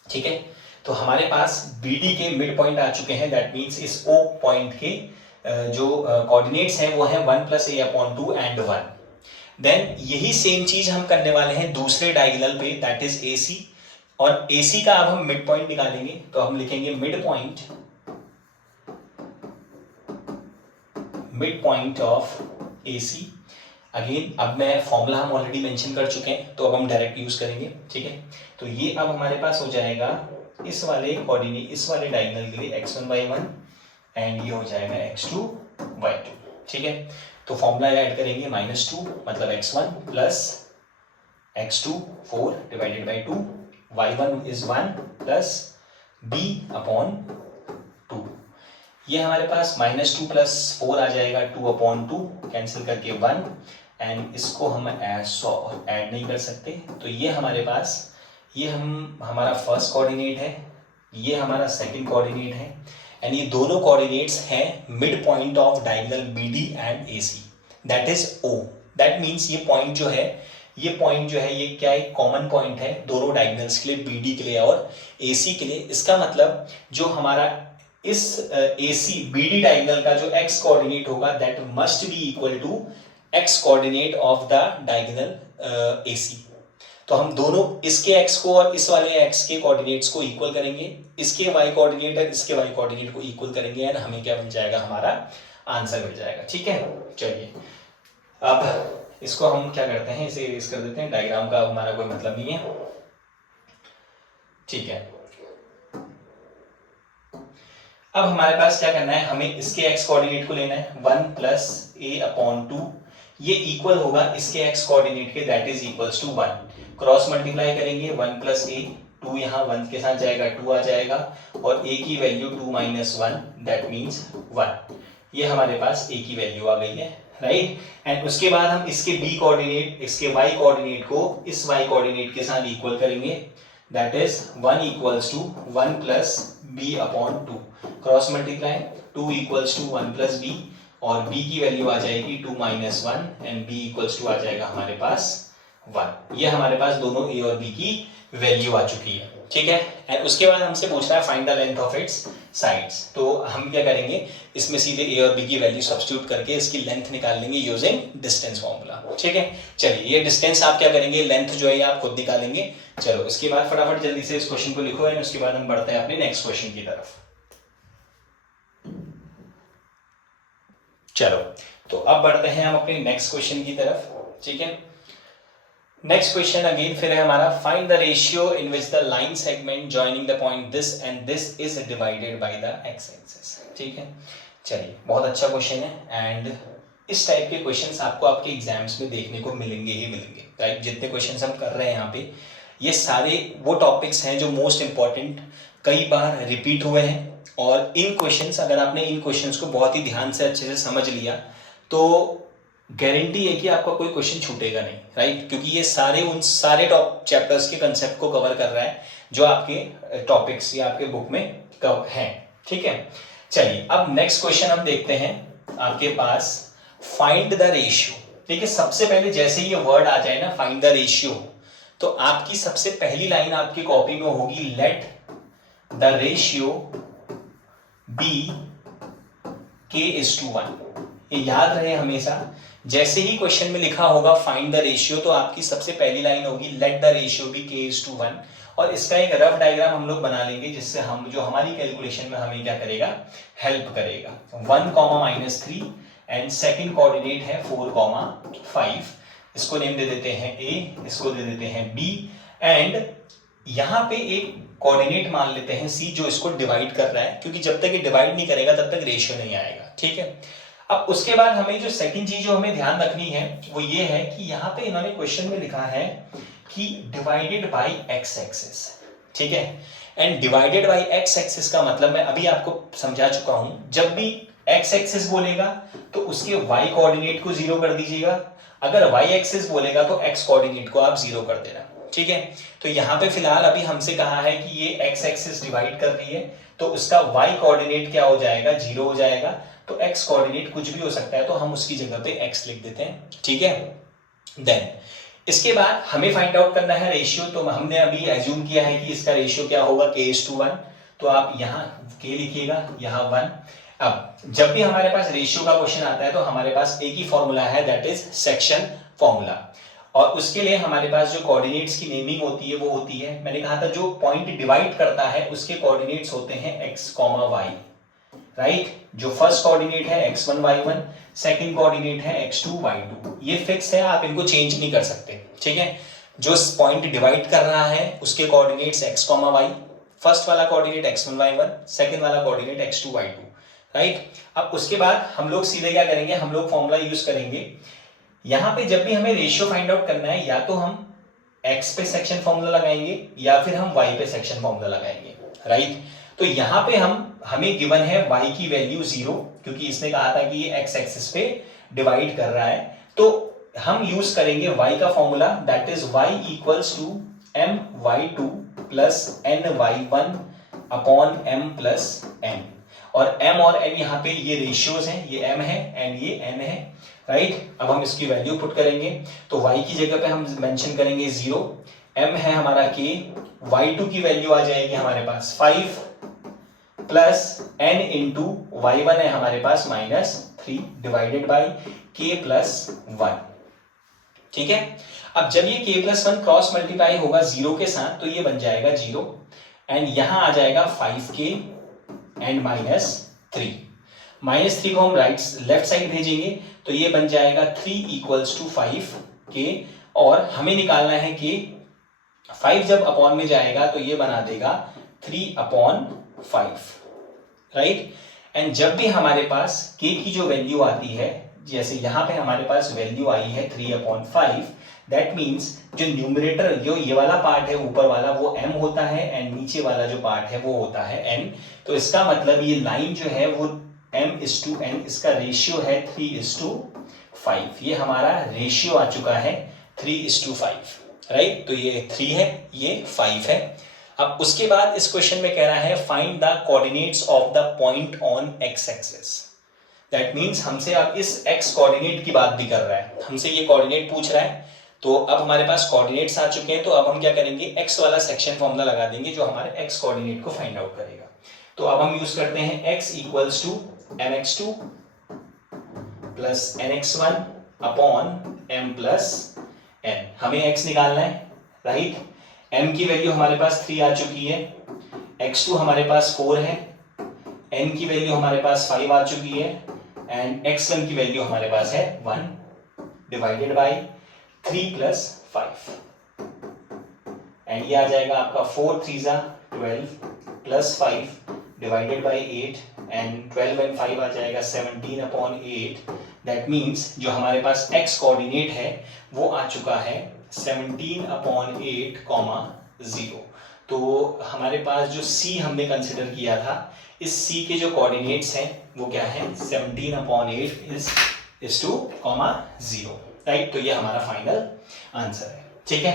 ठीक है। तो हमारे पास BD के मिड पॉइंट आ चुके हैं, दैट मीन्स इस O पॉइंट के जो कोऑर्डिनेट्स हैं वो हैं 1 plus a upon 2 and 1। Then यही सेम चीज हम करने वाले हैं दूसरे डायगोनल पे, दैट इज AC। और AC का अब हम मिड पॉइंट निकालेंगे, तो हम लिखेंगे mid point of AC। Again अब मैं फॉर्मूला हम ऑलरेडी मेंशन कर चुके हैं, तो अब हम डायरेक्ट यूज करेंगे, ठीक है। तो ये अब हमारे पास हो जाएगा इस वाले कोऑर्डिनेट, इस वाले डायगोनल के लिए x1 y1 एंड ये हो जाएगा x2 y2, ठीक है। तो फॉर्मूला ऐड करेंगे -2 मतलब x1 plus x2 4 divided by 2, y1 is 1 plus b upon 2। ये हमारे पास -2 प्लस 4 आ जाएगा 2 अपॉन 2, कैंसिल करके 1 एंड इसको हम ऐड नहीं कर सकते। तो ये हमारे पास हमारा फर्स्ट कोऑर्डिनेट है, ये हमारा सेकंड कोऑर्डिनेट है एंड ये दोनों कोऑर्डिनेट्स हैं mid point of diagonal BD and AC, that is O। That means ये पॉइंट जो है ये क्या एक कॉमन पॉइंट है दोनों डायगोनल्स के लिए, BD के लिए और AC के लिए। इसका मतलब जो हमारा इस AC BD डायगोनल का जो x कोऑर्डिनेट होगा that must be equal to x coordinate of the diagonal AC। तो हम दोनों इसके x को और इस वाले x के कोऑर्डिनेट्स को इक्वल करेंगे, इसके y कोऑर्डिनेट और इसके y कोऑर्डिनेट को इक्वल करेंगे एंड हमें क्या मिल जाएगा, हमारा आंसर मिल जाएगा, ठीक है। चलिए अब इसको हम क्या करते हैं, इसे इरेज कर देते हैं, डायग्राम का हमारा कोई मतलब नहीं है, ठीक है। अब हमारे पास क्या करना है, हमें इसके x कोऑर्डिनेट को लेना है 1 प्लस a अपॉन 2, ये इक्वल होगा इसके x कोऑर्डिनेट के, that is equals to 1। Cross multiply करेंगे 1 प्लस a, 2 यहाँ 1 के साथ जाएगा 2 आ जाएगा और a की वैल्यू 2 माइनस 1 दैट मीन्स 1। ये हमारे पास a की वैल्यू आ गई है, राइट। एंड उसके बाद हम इसके b कोऑर्डिनेट, इसके y कोऑर्डिनेट को इस y कोऑर्डिनेट के साथ इक्वल करेंगे, that is 1 equals to 1 plus b upon 2। Cross multiply 2 equals to 1 plus b और b की वैल्यू आ जाएगी 2 minus 1 and b equals to आ जाएगा हमारे पास 1। ये हमारे पास दोनों a और b की वैल्यू आ चुकी है, ठीक है। एंड उसके बाद हमसे पूछ रहा है find the length of its sides. तो हम क्या करेंगे, इसमें सीधे a और b की वैल्यू सब्स्टिट्यूट करके इसकी लेंथ निकाल लेंगे यूजिंग डिस्टेंस फॉर्मूला, ठीक है। चलिए ये डिस्टेंस आप क्या करेंगे, लेंथ जो है आप खुद निकालेंगे। चलो उसके बाद फटाफट जल्दी से इस क्वेश्चन को लिखो एंड उसके बाद हम बढ़ते हैं अपने नेक्स्ट क्वेश्चन की तरफ। चलो तो अब बढ़ते हैं हम अपने नेक्स्ट क्वेश्चन की तरफ, ठीक है। नेक्स्ट क्वेश्चन अगेन फिर है हमारा, find the ratio in which the line segment joining the point this and this is divided by the x axis. ठीक है, चलिए बहुत अच्छा क्वेश्चन है एंड इस टाइप के क्वेश्चंस आपको आपके एग्जाम्स में देखने को मिलेंगे ही मिलेंगे, राइट। जितने क्वेश्चंस हम कर रहे हैं यहाँ पे ये सारे वो टॉपिक्स हैं जो मोस्ट इंपॉर्टेंट कई बार रिपीट हुए हैं, और इन क्वेश्चंस अगर आपने इन क्वेश्चंस को बहुत ही ध्यान से अच्छे से समझ लिया तो गारंटी है कि आपका कोई क्वेश्चन छूटेगा नहीं, राइट, क्योंकि ये सारे उन सारे टॉप चैप्टर्स के कंसेप्ट को कवर कर रहा है जो आपके टॉपिक्स या आपके बुक में कवर हैं। ठीक है, चलिए अब नेक्स्ट क्वेश्चन हम देखते हैं आपके पास, फाइंड द रेशियो। ठीक है, सबसे पहले जैसे ये वर्ड आ जाए ना फाइंड द रेशियो, तो आपकी सबसे पहली लाइन आपकी कॉपी में होगी, let the ratio B k:1। ये याद रहे हमेशा, जैसे ही क्वेश्चन में लिखा होगा फाइंड द रेशियो तो आपकी सबसे पहली लाइन होगी let the ratio B k:1, और इसका एक रफ डायग्राम हम लोग बना लेंगे जिससे हम जो हमारी कैलकुलेशन में हमें क्या करेगा, हेल्प करेगा। 1, -3 एंड सेकंड कोऑर्डिनेट है 4, 5। इसको नेम दे देते हैं a, इसको दे देते हैं b, एंड यहां पे एक कोऑर्डिनेट मान लेते हैं c जो इसको डिवाइड कर रहा है, क्योंकि जब तक ये डिवाइड नहीं करेगा तब तक रेशियो नहीं आएगा। ठीक है, अब उसके बाद हमें जो सेकंड चीज जो हमें ध्यान रखनी है वो ये है कि यहाँ पे इन्होंने क्वेश्चन में लिखा है कि डिवाइडेड बाय एक्स एक्सिस। ठीक है, and divided by x axis का मतलब मैं अभी आपको समझा चुका हूं, जब भी एक्स एक्सिस बोलेगा तो उसके वाई कोऑर्डिनेट को 0 कर दीजिएगा, अगर वाई एक्सिस बोलेगा तो एक्स कोऑर्डिनेट को आप 0 कर देना। ठीक है, तो यहाँ पे फिलहाल अभी हमसे कहा है कि ये एक्स एक्सिस डिवाइड कर रही है तो उसका वाई कोऑर्डिनेट क्या हो जाएगा, 0 हो जाएगा, तो x कोऑर्डिनेट कुछ भी हो सकता है तो हम उसकी जगह पे x लिख देते हैं। ठीक है, देन इसके बाद हमें फाइंड आउट करना है रेशियो, तो हमने अभी एज्यूम किया है कि इसका रेशियो क्या होगा, k:1, तो आप यहाँ k लिखिएगा, यहाँ 1। अब जब भी हमारे पास रेशियो का क्वेश्चन आता है तो हमारे पास एक ही फॉर्मूला है, दैट इज सेक्शन फॉर्मूला, और उसके लिए हमारे पास जो कोऑर्डिनेट्स की नेमिंग होती है वो होती है, मैंने कहा था जो पॉइंट डिवाइड करता है उसके कोऑर्डिनेट्स होते हैं x, y, राइट। जो फर्स्ट कोऑर्डिनेट है x1 y1, सेकंड कोऑर्डिनेट है x2 y2, ये फिक्स है, आप इनको चेंज नहीं कर सकते। ठीक है, जो पॉइंट डिवाइड कर रहा है उसके कोऑर्डिनेट्स x, y, फर्स्ट वाला कोऑर्डिनेट x1 y1, सेकंड वाला कोऑर्डिनेट x2 y2, राइट। अब उसके बाद हम लोग सीधे क्या करेंगे, हम लोग फॉर्मूला यूज करेंगे। यहां पे जब भी हमें रेशियो फाइंड आउट करना है या तो हम x पे सेक्शन फॉर्मूला लगाएंगे या फिर हम y पे सेक्शन फॉर्मूला लगाएंगे, राइट। तो यहां पे हमें गिवन है y की वैल्यू 0, क्योंकि इसने कहा था कि ये x एक्सिस पे डिवाइड कर रहा है, तो हम यूज करेंगे y का formula, that is y equals to my2 plus ny1 upon m plus n, और m और n यहाँ पे ये रेशियोज हैं, ये m है एंड ये n है, राइट। अब हम इसकी वैल्यू पुट करेंगे तो y की जगह पे हम मेंशन करेंगे 0, m है हमारा k, y2 की वैल्यू आ जाएगी हमारे पास 5 प्लस n इंटू y1 है हमारे पास -3 डिवाइडेड बाई k प्लस 1। ठीक है, अब जब ये k प्लस 1 क्रॉस मल्टीप्लाई होगा 0 के साथ तो ये बन जाएगा 0, एंड यहां आ जाएगा 5k एंड -3। -3 को हम लेफ्ट साइड भेजेंगे तो ये बन जाएगा 3 इक्वल्स टू 5k, और हमें निकालना है k, 5 जब अपॉन में जाएगा तो ये बना देगा 3/5, राइट। एंड जब भी हमारे पास k की जो वैल्यू आती है, जैसे यहां पे हमारे पास वैल्यू आई है 3/5, दैट मीन्स जो न्यूमरेटर जो ये वाला पार्ट है ऊपर वाला वो m होता है एंड नीचे वाला जो पार्ट है वो होता है n, तो इसका मतलब ये लाइन जो है वो m:n, इसका रेशियो है 3:5, ये हमारा रेशियो आ चुका है 3:5, राइट। तो ये 3 है, ये 5 है। अब उसके बाद इस क्वेश्चन में कह रहा है find the coordinates of the point on x axis, that means हमसे अब इस एक्स कोऑर्डिनेट की बात भी कर रहा है, हमसे ये कोऑर्डिनेट पूछ रहा है, तो अब हमारे पास कोऑर्डिनेट्स आ चुके हैं, तो अब हम क्या करेंगे, एक्स वाला सेक्शन फॉर्मूला लगा देंगे जो हमारे एक्स कोऑर्डिनेट को फाइंड आउट करेगा। तो अब हम यूज करते हैं x equals to mx2 plus nx1 upon m plus n, हमें x निकालना है, राइट। m की वैल्यू हमारे पास 3 आ चुकी है, x2 हमारे पास 4 है, n की वैल्यू हमारे पास 5 आ चुकी है, एंड x1 की वैल्यू हमारे पास है 1 डिवाइडेड बाय 3 + 5 एंड ये आ जाएगा आपका 4 3 12 + 5 डिवाइडेड बाई 8 एंड 12 एंड 5 आ जाएगा 17/8। दैट मीन्स जो हमारे पास x कोऑर्डिनेट है वो आ चुका है 17/8, 0। तो हमारे पास जो c हमने कंसिडर किया था, इस c के जो कोऑर्डिनेट्स हैं वो क्या है 17/8 इज टू 0, राइट। तो ये हमारा फाइनल आंसर है, ठीक है।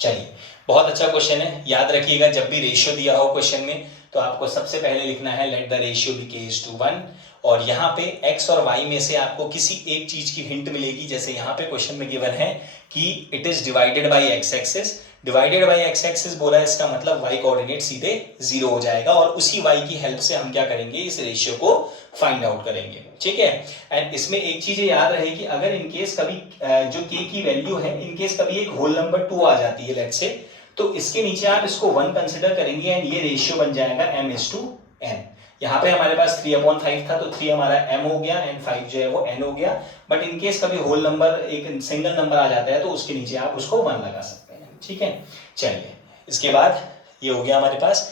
चलिए, बहुत अच्छा क्वेश्चन है। याद रखिएगा, जब भी रेशियो दिया हो क्वेश्चन में तो आपको सबसे पहले लिखना है let the ratio B k/1, और यहाँ पे x और y में से आपको किसी एक चीज की हिंट मिलेगी। जैसे यहाँ पे क्वेश्चन में गिवन है कि it is divided by x axis, divided by x axis बोला है, इसका मतलब y कोऑर्डिनेट सीधे 0 हो जाएगा, और उसी y की हेल्प से हम क्या करेंगे, इस रेशियो को फाइंड आउट करेंगे, ठीक है। एंड इसमें एक चीज याद रहे कि अगर इनकेस कभी जो k की वैल्यू है, इनकेस कभी एक होल नंबर 2 आ जाती है लेट्स से, तो इसके नीचे आप इसको 1 कंसिडर करेंगे एंड ये रेशियो बन जाएगा m/n। यहाँ पे हमारे पास 3/5 था, तो 3 हमारा m हो गया एंड 5 जो है वो n हो गया। बट इनकेस कभी होल नंबर एक सिंगल नंबर आ जाता है तो उसके नीचे आप उसको 1 लगा सकते हैं, ठीक है। चलिए, इसके बाद ये हो गया हमारे पास।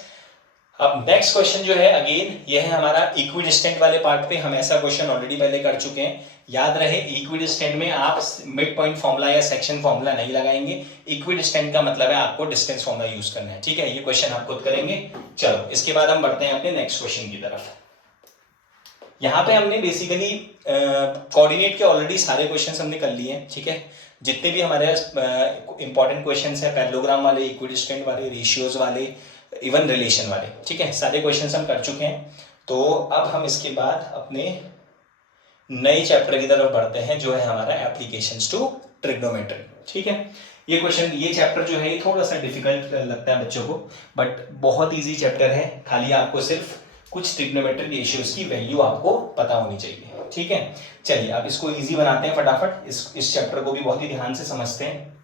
अब नेक्स्ट क्वेश्चन जो है, अगेन ये है हमारा इक्विडिस्टेंट वाले पार्ट पे। हम ऐसा क्वेश्चन ऑलरेडी पहले कर चुके हैं। याद रहे, इक्विडिस्टेंट में आप मिड पॉइंट फॉर्मूला या सेक्शन फॉर्मूला नहीं लगाएंगे। इक्विडिस्टेंट का मतलब है आपको डिस्टेंस फॉर्मूला यूज करना है, ठीक है। ये क्वेश्चन आप खुद करेंगे। चलो, इसके बाद हम बढ़ते हैं अपने नेक्स्ट क्वेश्चन की तरफ। यहाँ पे हमने बेसिकली कोऑर्डिनेट के ऑलरेडी सारे क्वेश्चन हमने कर लिए हैं, ठीक है। जितने भी हमारे इंपॉर्टेंट क्वेश्चन है, पैरेललोग्राम वाले, इक्विडिस्टेंट वाले, रेशियोज वाले, इवन रिलेशन वाले, ठीक है, सारे क्वेश्चंस हम कर चुके हैं। तो अब हम इसके बाद अपने नए चैप्टर की तरफ बढ़ते हैं, जो है हमारा एप्लीकेशंस टू ट्रिग्नोमेट्री, ठीक है। ये क्वेश्चन, ये चैप्टर जो है ये थोड़ा सा डिफिकल्ट लगता है बच्चों को, बट बहुत इजी चैप्टर है। खाली आपको सिर्फ कुछ ट्रिग्नोमेट्रिक रेशियोज की वैल्यू आपको पता होनी चाहिए, ठीक है। चलिए, अब इसको इजी बनाते हैं फटाफट। इस चैप्टर को भी बहुत ही ध्यान से समझते हैं।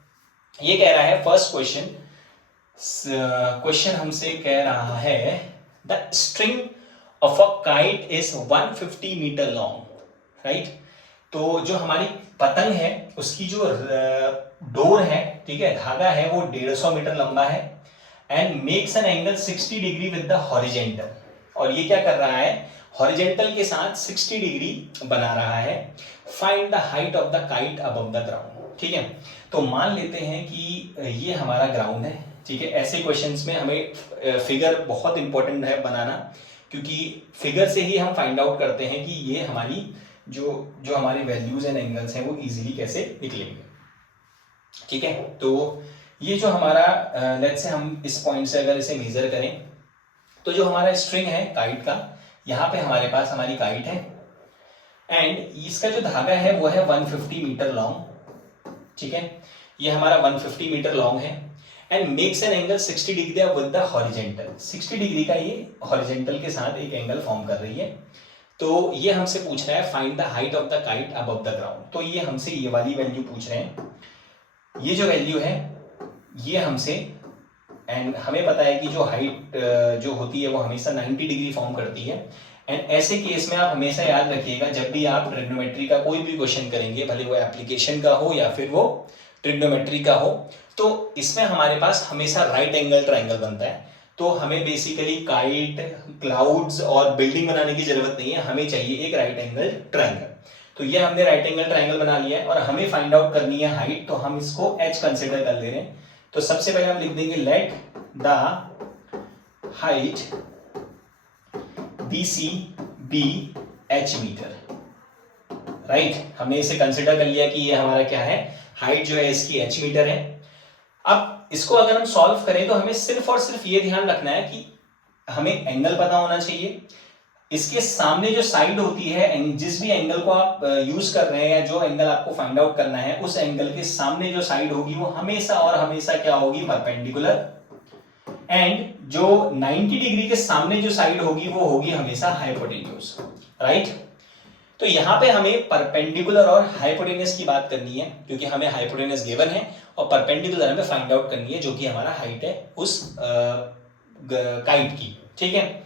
ये कह रहा है फर्स्ट क्वेश्चन हमसे कह रहा है the string of a kite is 150 metre long, right. तो जो हमारी पतंग है उसकी जो डोर है, ठीक है, धागा है, वो 150 मीटर लंबा है and makes an angle 60 degree with the horizontal. और ये क्या कर रहा है, हॉरिजेंटल के साथ 60 डिग्री बना रहा है। Find the height of the kite above the ground, ठीक है। तो मान लेते हैं कि ये हमारा ग्राउंड है, ठीक है। ऐसे क्वेश्चंस में हमें फिगर बहुत इंपॉर्टेंट है बनाना, क्योंकि फिगर से ही हम फाइंड आउट करते हैं कि ये हमारी जो हमारे वैल्यूज एंड एंगल्स हैं वो इजीली कैसे निकलेंगे, ठीक है। तो ये जो हमारा लेट्स से हम इस पॉइंट से अगर इसे मेजर करें, तो जो हमारा स्ट्रिंग है काइट का, यहाँ पे हमारे पास हमारी काइट है एंड इसका जो धागा है वो है 150 मीटर लॉन्ग, ठीक है। ये हमारा 150 मीटर लॉन्ग है and makes an angle 60 degree with the horizontal. 60 degree का ये हॉरिजेंटल के साथ एक एंगल फॉर्म कर रही है। तो ये हमसे पूछ रहा है find the height of the kite above the ground. तो ये हमसे ये वाली वैल्यू पूछ रहे हैं। ये जो वैल्यू है ये हमसे, एंड हमें पता है कि जो हाइट जो होती है वो हमेशा 90 डिग्री फॉर्म करती है। एंड ऐसे केस में आप हमेशा याद रखिएगा, जब भी आप ट्रिग्नोमेट्री का कोई भी क्वेश्चन करेंगे, भले वो एप्लीकेशन का हो या फिर वो ट्रिग्नोमेट्री का हो, तो इसमें हमारे पास हमेशा राइट एंगल ट्रायंगल बनता है। तो हमें बेसिकली काइट, क्लाउड्स और बिल्डिंग बनाने की जरूरत नहीं है, हमें चाहिए एक राइट एंगल ट्रायंगल। तो ये हमने राइट एंगल ट्रायंगल बना लिया है और हमें फाइंड आउट करनी है हाइट। तो हम इसको h कंसिडर कर ले रहे हैं। तो सबसे पहले हम लिख देंगे let the height BC B h metre, right. हमने इसे कंसिडर कर लिया कि ये हमारा क्या है, हाइट जो है इसकी h मीटर है। अब इसको अगर हम सॉल्व करें तो हमें सिर्फ और सिर्फ ये ध्यान रखना है कि हमें एंगल पता होना चाहिए। इसके सामने जो साइड होती है, जिस भी एंगल को आप यूज कर रहे हैं या जो एंगल आपको फाइंड आउट करना है, उस एंगल के सामने जो साइड होगी वो हमेशा और हमेशा क्या होगी, परपेंडिकुलर। एंड जो 90 डिग्री के सामने जो साइड होगी वो होगी हमेशा हाइपोटेन्यूज, राइट। तो यहां पे हमें परपेंडिकुलर और हाइपोटेन्यूज की बात करनी है, क्योंकि हमें हाइपोटेन्यूज गिवन है और परपेंडिकुलर हमें फाइंड आउट करनी है, जो कि हमारा हाइट है उस काइट की, ठीक है।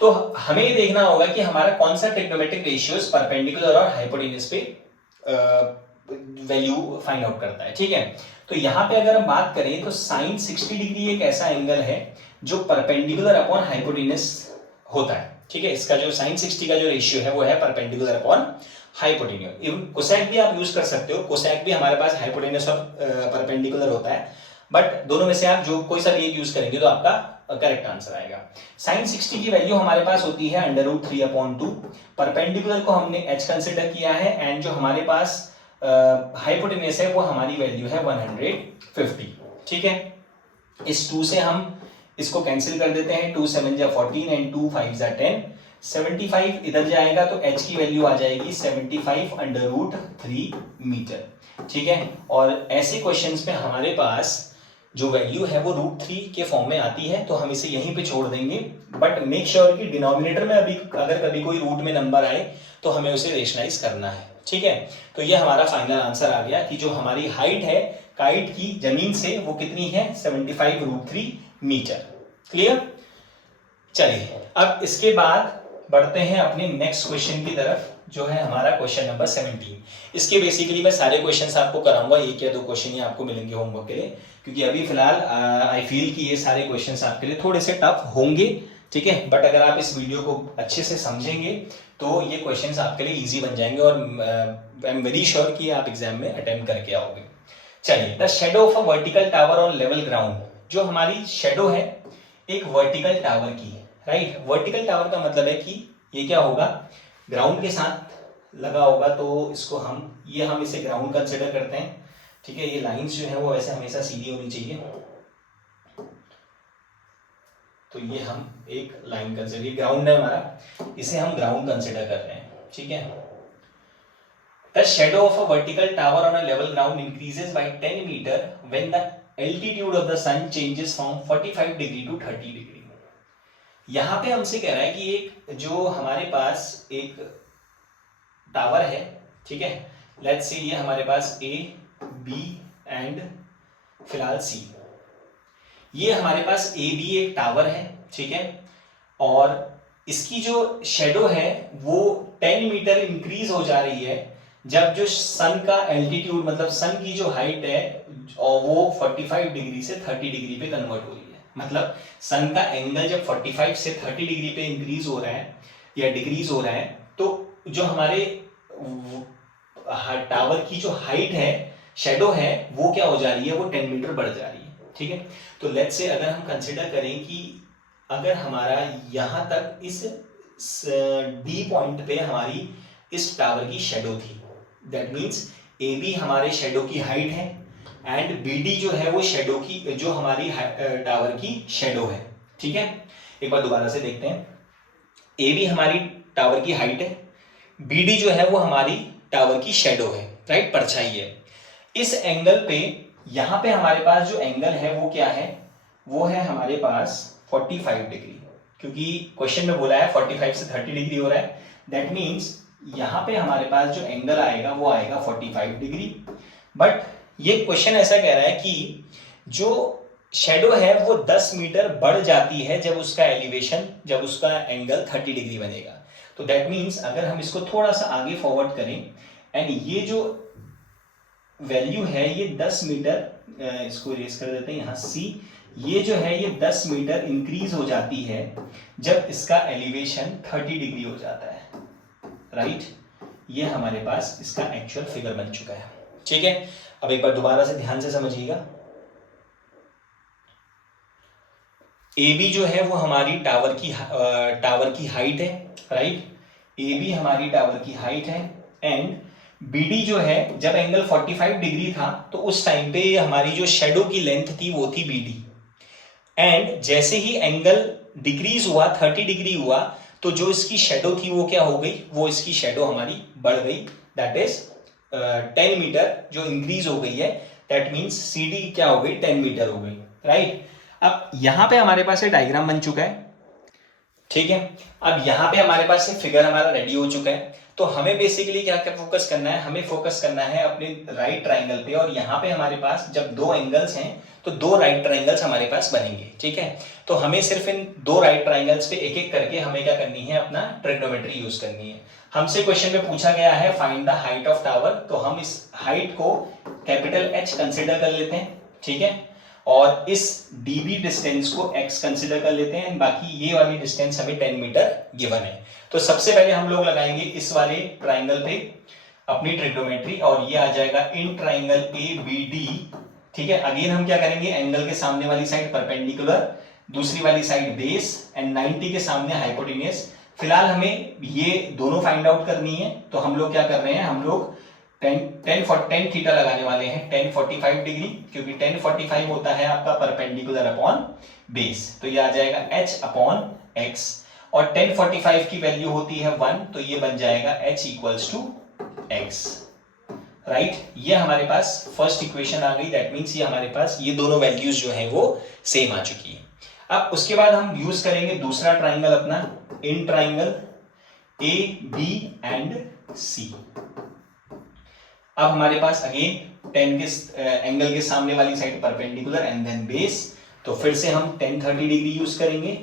तो हमें ये देखना होगा कि हमारा कौन सा ट्रिग्नोमेट्रिक रेशियोज परपेंडिकुलर और हाइपोटेन्यूज पे वैल्यू फाइंड आउट करता है, ठीक है। तो यहाँ पे अगर हम बात करें तो साइन 60 डिग्री एक ऐसा एंगल है जो परपेंडिकुलर अपॉन हाइपोटेनस होता है, ठीक है। इसका जो साइन 60 का जो रेशियो है वो है perpendicular upon hypotenuse. Even cosec भी आप यूज कर सकते हो, कोसेक भी हमारे पास हाइपोटेनस और परपेंडिकुलर होता है, बट दोनों में से आप जो कोई सा भी एक यूज करेंगे तो आपका करेक्ट आंसर आएगा। साइन 60 की वैल्यू हमारे पास होती है √3/2। परपेंडिकुलर को हमने h कंसिडर किया है एंड जो हमारे पास हाइपोटेनस है वो हमारी वैल्यू है 150, ठीक है। इस 2 से हम इसको कैंसिल कर देते हैं, 2 7 जा 14 एंड 2 5 जा 10, 75 इधर जाएगा तो h की वैल्यू आ जाएगी 75√3 मीटर, ठीक है। और ऐसे क्वेश्चंस में हमारे पास जो वैल्यू है वो √3 के फॉर्म में आती है, तो हम इसे यहीं पे छोड़ देंगे, बट मेक श्योर कि डिनोमिनेटर में अभी अगर कभी कोई रूट में नंबर आए तो हमें उसे रेशनलाइज करना है, ठीक है। तो ये हमारा फाइनल आंसर आ गया कि जो हमारी हाइट है काइट की जमीन से वो कितनी है 75√3 मीटर। क्लियर? चलिए अब इसके बाद बढ़ते हैं अपने नेक्स्ट क्वेश्चन की तरफ, जो है हमारा क्वेश्चन नंबर 17। इसके बेसिकली मैं सारे क्वेश्चंस आपको कराऊंगा, 1 या 2 क्वेश्चन ही आपको मिलेंगे होमवर्क के लिए, क्योंकि अभी फिलहाल आई फील कि ये सारे क्वेश्चंस आपके लिए थोड़े से टफ होंगे, ठीक है। बट अगर आप इस वीडियो को अच्छे से समझेंगे तो ये क्वेश्चंस आपके लिए ईजी बन जाएंगे और आई एम वेरी श्योर कि आप एग्जाम में अटेम्प्ट करके आओगे। चलिए, the shadow of a vertical tower on level ground. जो हमारी शेडो है एक वर्टिकल टावर की है, राइट। वर्टिकल टावर का मतलब है कि ये क्या होगा, ग्राउंड के साथ लगा होगा, तो इसको हम इसे ग्राउंड कंसिडर करते हैं, ठीक है। ये लाइंस जो है वो वैसे हमेशा सीधी होनी चाहिए, तो ये हम एक लाइन कंसिडर, ग्राउंड है हमारा, इसे हम ग्राउंड कंसिडर कर रहे हैं, ठीक है। The shadow of a vertical tower on a level ground increases by 10 metre when the altitude of the sun changes from 45 degree to 30 degree. यहां पे हमसे कह रहा है कि एक जो हमारे पास एक टावर है, ठीक है, लेट्स से ये हमारे पास A, B एंड फिलहाल C, ये हमारे पास AB एक टावर है, ठीक है। और इसकी जो शेडो है वो 10 मीटर इंक्रीज हो जा रही है जब जो सन का एल्टीट्यूड, मतलब सन की जो हाइट है और वो 45 डिग्री से 30 डिग्री पे कन्वर्ट हो रही है। मतलब सन का एंगल जब 45 से 30 डिग्री पे इंक्रीज हो रहा है या डिक्रीज हो रहा है, तो जो हमारे टावर की जो हाइट है, शेडो है, वो क्या हो जा रही है, वो 10 मीटर बढ़ जा रही है, ठीक है। तो लेट्स से अगर हम कंसिडर करें कि अगर हमारा यहां तक इस डी पॉइंट पे हमारी इस टावर की शेडो थी, दैट मीन्स AB हमारे शेडो की हाइट है एंड BD जो है वो शेडो की, जो हमारी टावर की शेडो है, ठीक है। एक बार दोबारा से देखते हैं, AB हमारी टावर की हाइट है, BD जो है वो हमारी टावर की शेडो है, राइट, परछाई है। इस एंगल पे यहां पे हमारे पास जो एंगल है वो क्या है, वो है हमारे पास 45 डिग्री, क्योंकि क्वेश्चन में बोला है 45 से 30 डिग्री हो रहा है, दैट मीन्स यहां पे हमारे पास जो एंगल आएगा वो आएगा 45 डिग्री। बट ये क्वेश्चन ऐसा कह रहा है कि जो शेडो है वो 10 मीटर बढ़ जाती है जब उसका एलिवेशन, जब उसका एंगल 30 डिग्री बनेगा। तो दैट मीन्स अगर हम इसको थोड़ा सा आगे फॉरवर्ड करें एंड ये जो वैल्यू है ये 10 मीटर, इसको इरेज कर देते हैं यहाँ C, ये जो है ये 10 मीटर इंक्रीज हो जाती है जब इसका एलिवेशन 30 डिग्री हो जाता है, राइट। ये हमारे पास इसका एक्चुअल फिगर बन चुका है, ठीक है। अब एक बार दोबारा से ध्यान से समझिएगा, AB जो है वो हमारी टावर की हाइट है, राइट। AB हमारी टावर की हाइट है एंड BD जो है जब एंगल 45 डिग्री था तो उस टाइम पे हमारी जो शेडो की लेंथ थी वो थी BD, एंड जैसे ही एंगल डिक्रीज हुआ 30 डिग्री हुआ तो जो इसकी शेडो थी वो क्या हो गई, वो इसकी शेडो हमारी बढ़ गई, दैट इज 10 मीटर जो इंक्रीज हो गई है, दैट मीन्स CD क्या हो गई, 10 मीटर हो गई, राइट। अब यहां पे हमारे पास डायग्राम बन चुका है, ठीक है। अब यहाँ पे हमारे पास फिगर हमारा रेडी हो चुका है, तो हमें बेसिकली क्या क्या फोकस करना है, हमें फोकस करना है अपने राइट ट्राइंगल पे, और यहाँ पे हमारे पास जब दो एंगल्स हैं तो 2 राइट ट्राइंगल्स हमारे पास बनेंगे, ठीक है। तो हमें सिर्फ इन 2 राइट ट्राइंगल्स पे एक एक करके हमें क्या करनी है, अपना ट्रिग्नोमेट्री यूज करनी है। हमसे क्वेश्चन में पूछा गया है find the height of tower, तो हम इस हाइट को कैपिटल H कंसिडर कर लेते हैं, ठीक है, और इस dB डिस्टेंस को x कंसिडर कर लेते हैं, बाकी ये वाली डिस्टेंस हमें 10 मीटर गिवन है। तो सबसे पहले हम लोग लगाएंगे इस वाले ट्राइंगल पे अपनी ट्रिग्नोमेट्री, और ये आ जाएगा इन ट्राइंगल ABD, ठीक है। अगेन हम क्या करेंगे, एंगल के सामने वाली साइड परपेंडिकुलर, दूसरी वाली साइड बेस, एंड 90 के सामने हाइपोटेन्यूस। फिलहाल हमें ये दोनों फाइंड आउट करनी है, तो हम लोग क्या कर रहे हैं, हम लोग 10 थीटा लगाने वाले हैं 1045 डिग्री, क्योंकि 1045 होता है आपका परपेंडिकुलर अपॉन बेस, तो ये आ जाएगा h अपॉन x, और 1045 की वैल्यू होती है 1, तो ये बन जाएगा h equals to x, right. ये हमारे पास फर्स्ट इक्वेशन आ गई, दैट मीन्स ये हमारे पास ये दोनों वैल्यूज जो है वो सेम आ चुकी है। अब उसके बाद हम यूज करेंगे दूसरा ट्राइंगल अपना, in triangle AB and C। अब हमारे पास अगेन 10 के एंगल के सामने वाली side perpendicular and then base, तो फिर से हम 1030 डिग्री यूज करेंगे,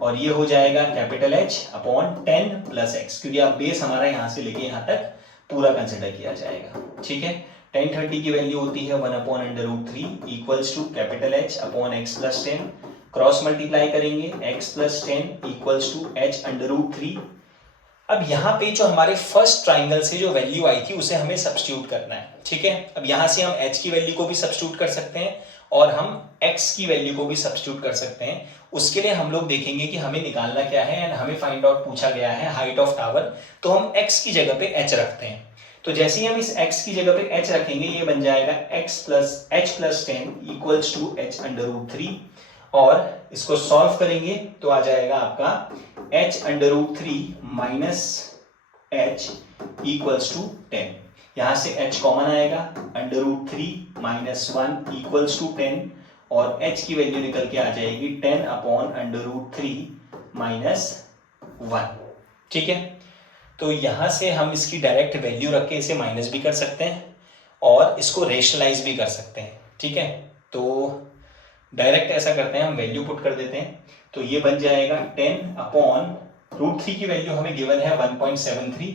और ये हो जाएगा capital H upon 10 plus x, क्योंकि अब बेस हमारा यहां से लेके यहां तक पूरा कंसिडर किया जाएगा, ठीक है। 1030 की वैल्यू होती है 1 upon √3 equals to capital H upon x plus 10, cross multiply करेंगे x plus 10 equals to h √3। अब यहाँ पे जो हमारे फर्स्ट ट्राइंगल से जो वैल्यू आई थी उसे हमें सब्स्टिट्यूट करना है, ठीक है। अब यहाँ से हम h की वैल्यू को भी सब्स्टिट्यूट कर सकते हैं और हम x की वैल्यू को भी सब्स्टिट्यूट कर सकते हैं। उसके लिए हम लोग देखेंगे कि हमें निकालना क्या है, एंड हमें फाइंड आउट पूछा गया है हाइट ऑफ टावर, तो हम x की जगह पे h रखते हैं। तो जैसे ही हम इस x की जगह पे h रखेंगे, ये बन जाएगा h plus 10 equals to h √3, और इसको सॉल्व करेंगे तो आ जाएगा आपका h √3 minus h equals to 10। यहां से h कॉमन आएगा, √3 माइनस 1 इक्वल्स टू 10, और h की वैल्यू निकल के आ जाएगी 10 अपॉन √3 माइनस 1, ठीक है। तो यहां से हम इसकी डायरेक्ट वैल्यू रख के इसे माइनस भी कर सकते हैं और इसको रेशनलाइज भी कर सकते हैं, ठीक है। तो डायरेक्ट ऐसा करते हैं, हम वैल्यू पुट कर देते हैं, तो ये बन जाएगा 10 अपॉन √3 की वैल्यू हमें गिवन है 1.73,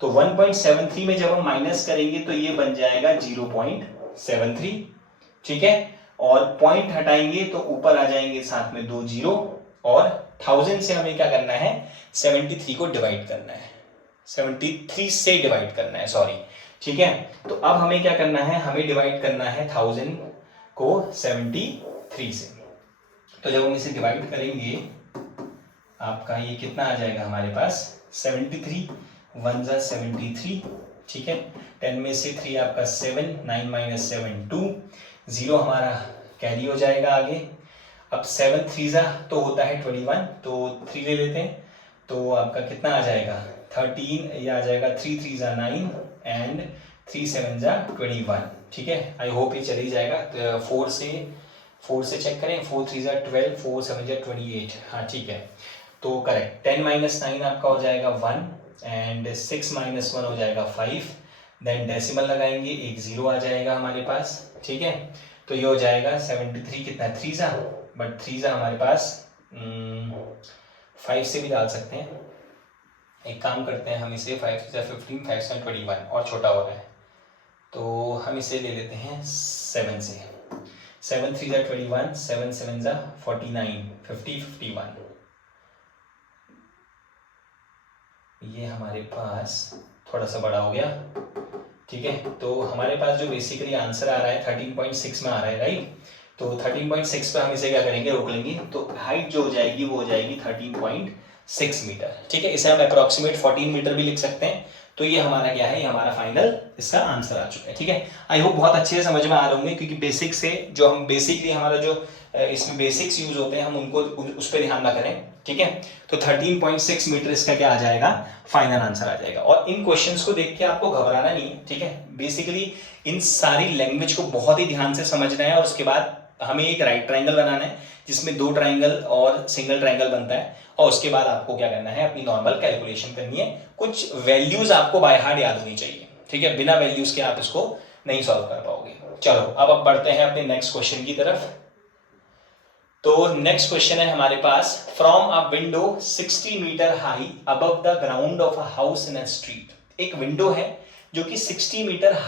तो 1.73 में जब हम माइनस करेंगे तो ये बन जाएगा 0.73, ठीक है। और पॉइंट हटाएंगे तो ऊपर आ जाएंगे साथ में 2 जीरो, और 1000 से हमें क्या करना है, 73 को डिवाइड करना है, 73 से डिवाइड करना है, सॉरी, ठीक है। तो अब हमें क्या करना है, हमें डिवाइड करना है 1000 को 73 से। तो जब हम इसे डिवाइड करेंगे, आपका ये कितना आ जाएगा हमारे पास, 73 1 जा 73, ठीक है। 10 में से 3 आपका 7, 9 माइनस 7 2, 0 हमारा कैरी हो जाएगा आगे। अब 7 3 जा तो होता है 21, तो 3 ले लेते हैं, तो आपका कितना आ जाएगा 13, ये आ जाएगा 3 3 जा 9 एंड 3 7 जा 21, ठीक है। आई होप ये चल ही जाएगा। तो 4 से चेक करें, 4 3 जा 12, 4 7 जा 28, हाँ ठीक है, तो करेक्ट। 10 माइनस 9 आपका हो जाएगा 1 एंड 6 माइनस 1 हो जाएगा 5, देन डेसिमल लगाएंगे, एक 0 आ जाएगा हमारे पास, ठीक है। तो ये हो जाएगा 73 कितना 3 जा, बट 3 जा हमारे पास 5 से भी डाल सकते हैं। एक काम करते हैं, हम इसे 5 से 15, 5 से 21 और छोटा हो रहा है, तो हम इसे ले लेते हैं 7 से। 7 3 जा 21, 7 7 जा 49, 50 51, ये हमारे पास थोड़ा सा बड़ा हो गया, ठीक है। तो हमारे पास जो बेसिकली आंसर आ रहा है 13.6 में आ रहा है, राइट। तो 13.6 पे हम इसे क्या करेंगे, रोक लेंगे, तो हाइट जो हो जाएगी वो हो जाएगी 13.6 मीटर, ठीक है। इसे हम अप्रॉक्सीमेट 14 मीटर भी लिख सकते हैं। तो ये हमारा क्या है, ये हमारा फाइनल इसका आंसर आ चुका है, ठीक है। आई होप बहुत अच्छे से समझ में आ रहे होंगे, क्योंकि बेसिक से जो हम बेसिकली हमारा जो इसमें बेसिक्स यूज होते हैं, हम उनको उस पर ध्यान ना करें, ठीक है। तो 13.6 मीटर इसका क्या आ जाएगा, फाइनल आंसर आ जाएगा। और इन क्वेश्चंस को देख के आपको घबराना नहीं है, ठीक है। बेसिकली इन सारी लैंग्वेज को बहुत ही ध्यान से समझना है, और उसके बाद हमें एक राइट ट्राइंगल बनाना है जिसमें 2 ट्राइंगल और सिंगल ट्राइंगल बनता है, और उसके बाद आपको क्या करना है, अपनी नॉर्मल कैलकुलेशन करनी है। कुछ वैल्यूज आपको बाय हार्ट याद होनी चाहिए, ठीक है। बिना वैल्यूज के आप इसको नहीं सॉल्व कर पाओगे। चलो अब बढ़ते हैं अपने नेक्स्ट क्वेश्चन की तरफ। तो नेक्स्ट क्वेश्चन है हमारे पास, from a window 60 metre high above the ground of a house in a street. एक विंडो है जो कि 60 मीटर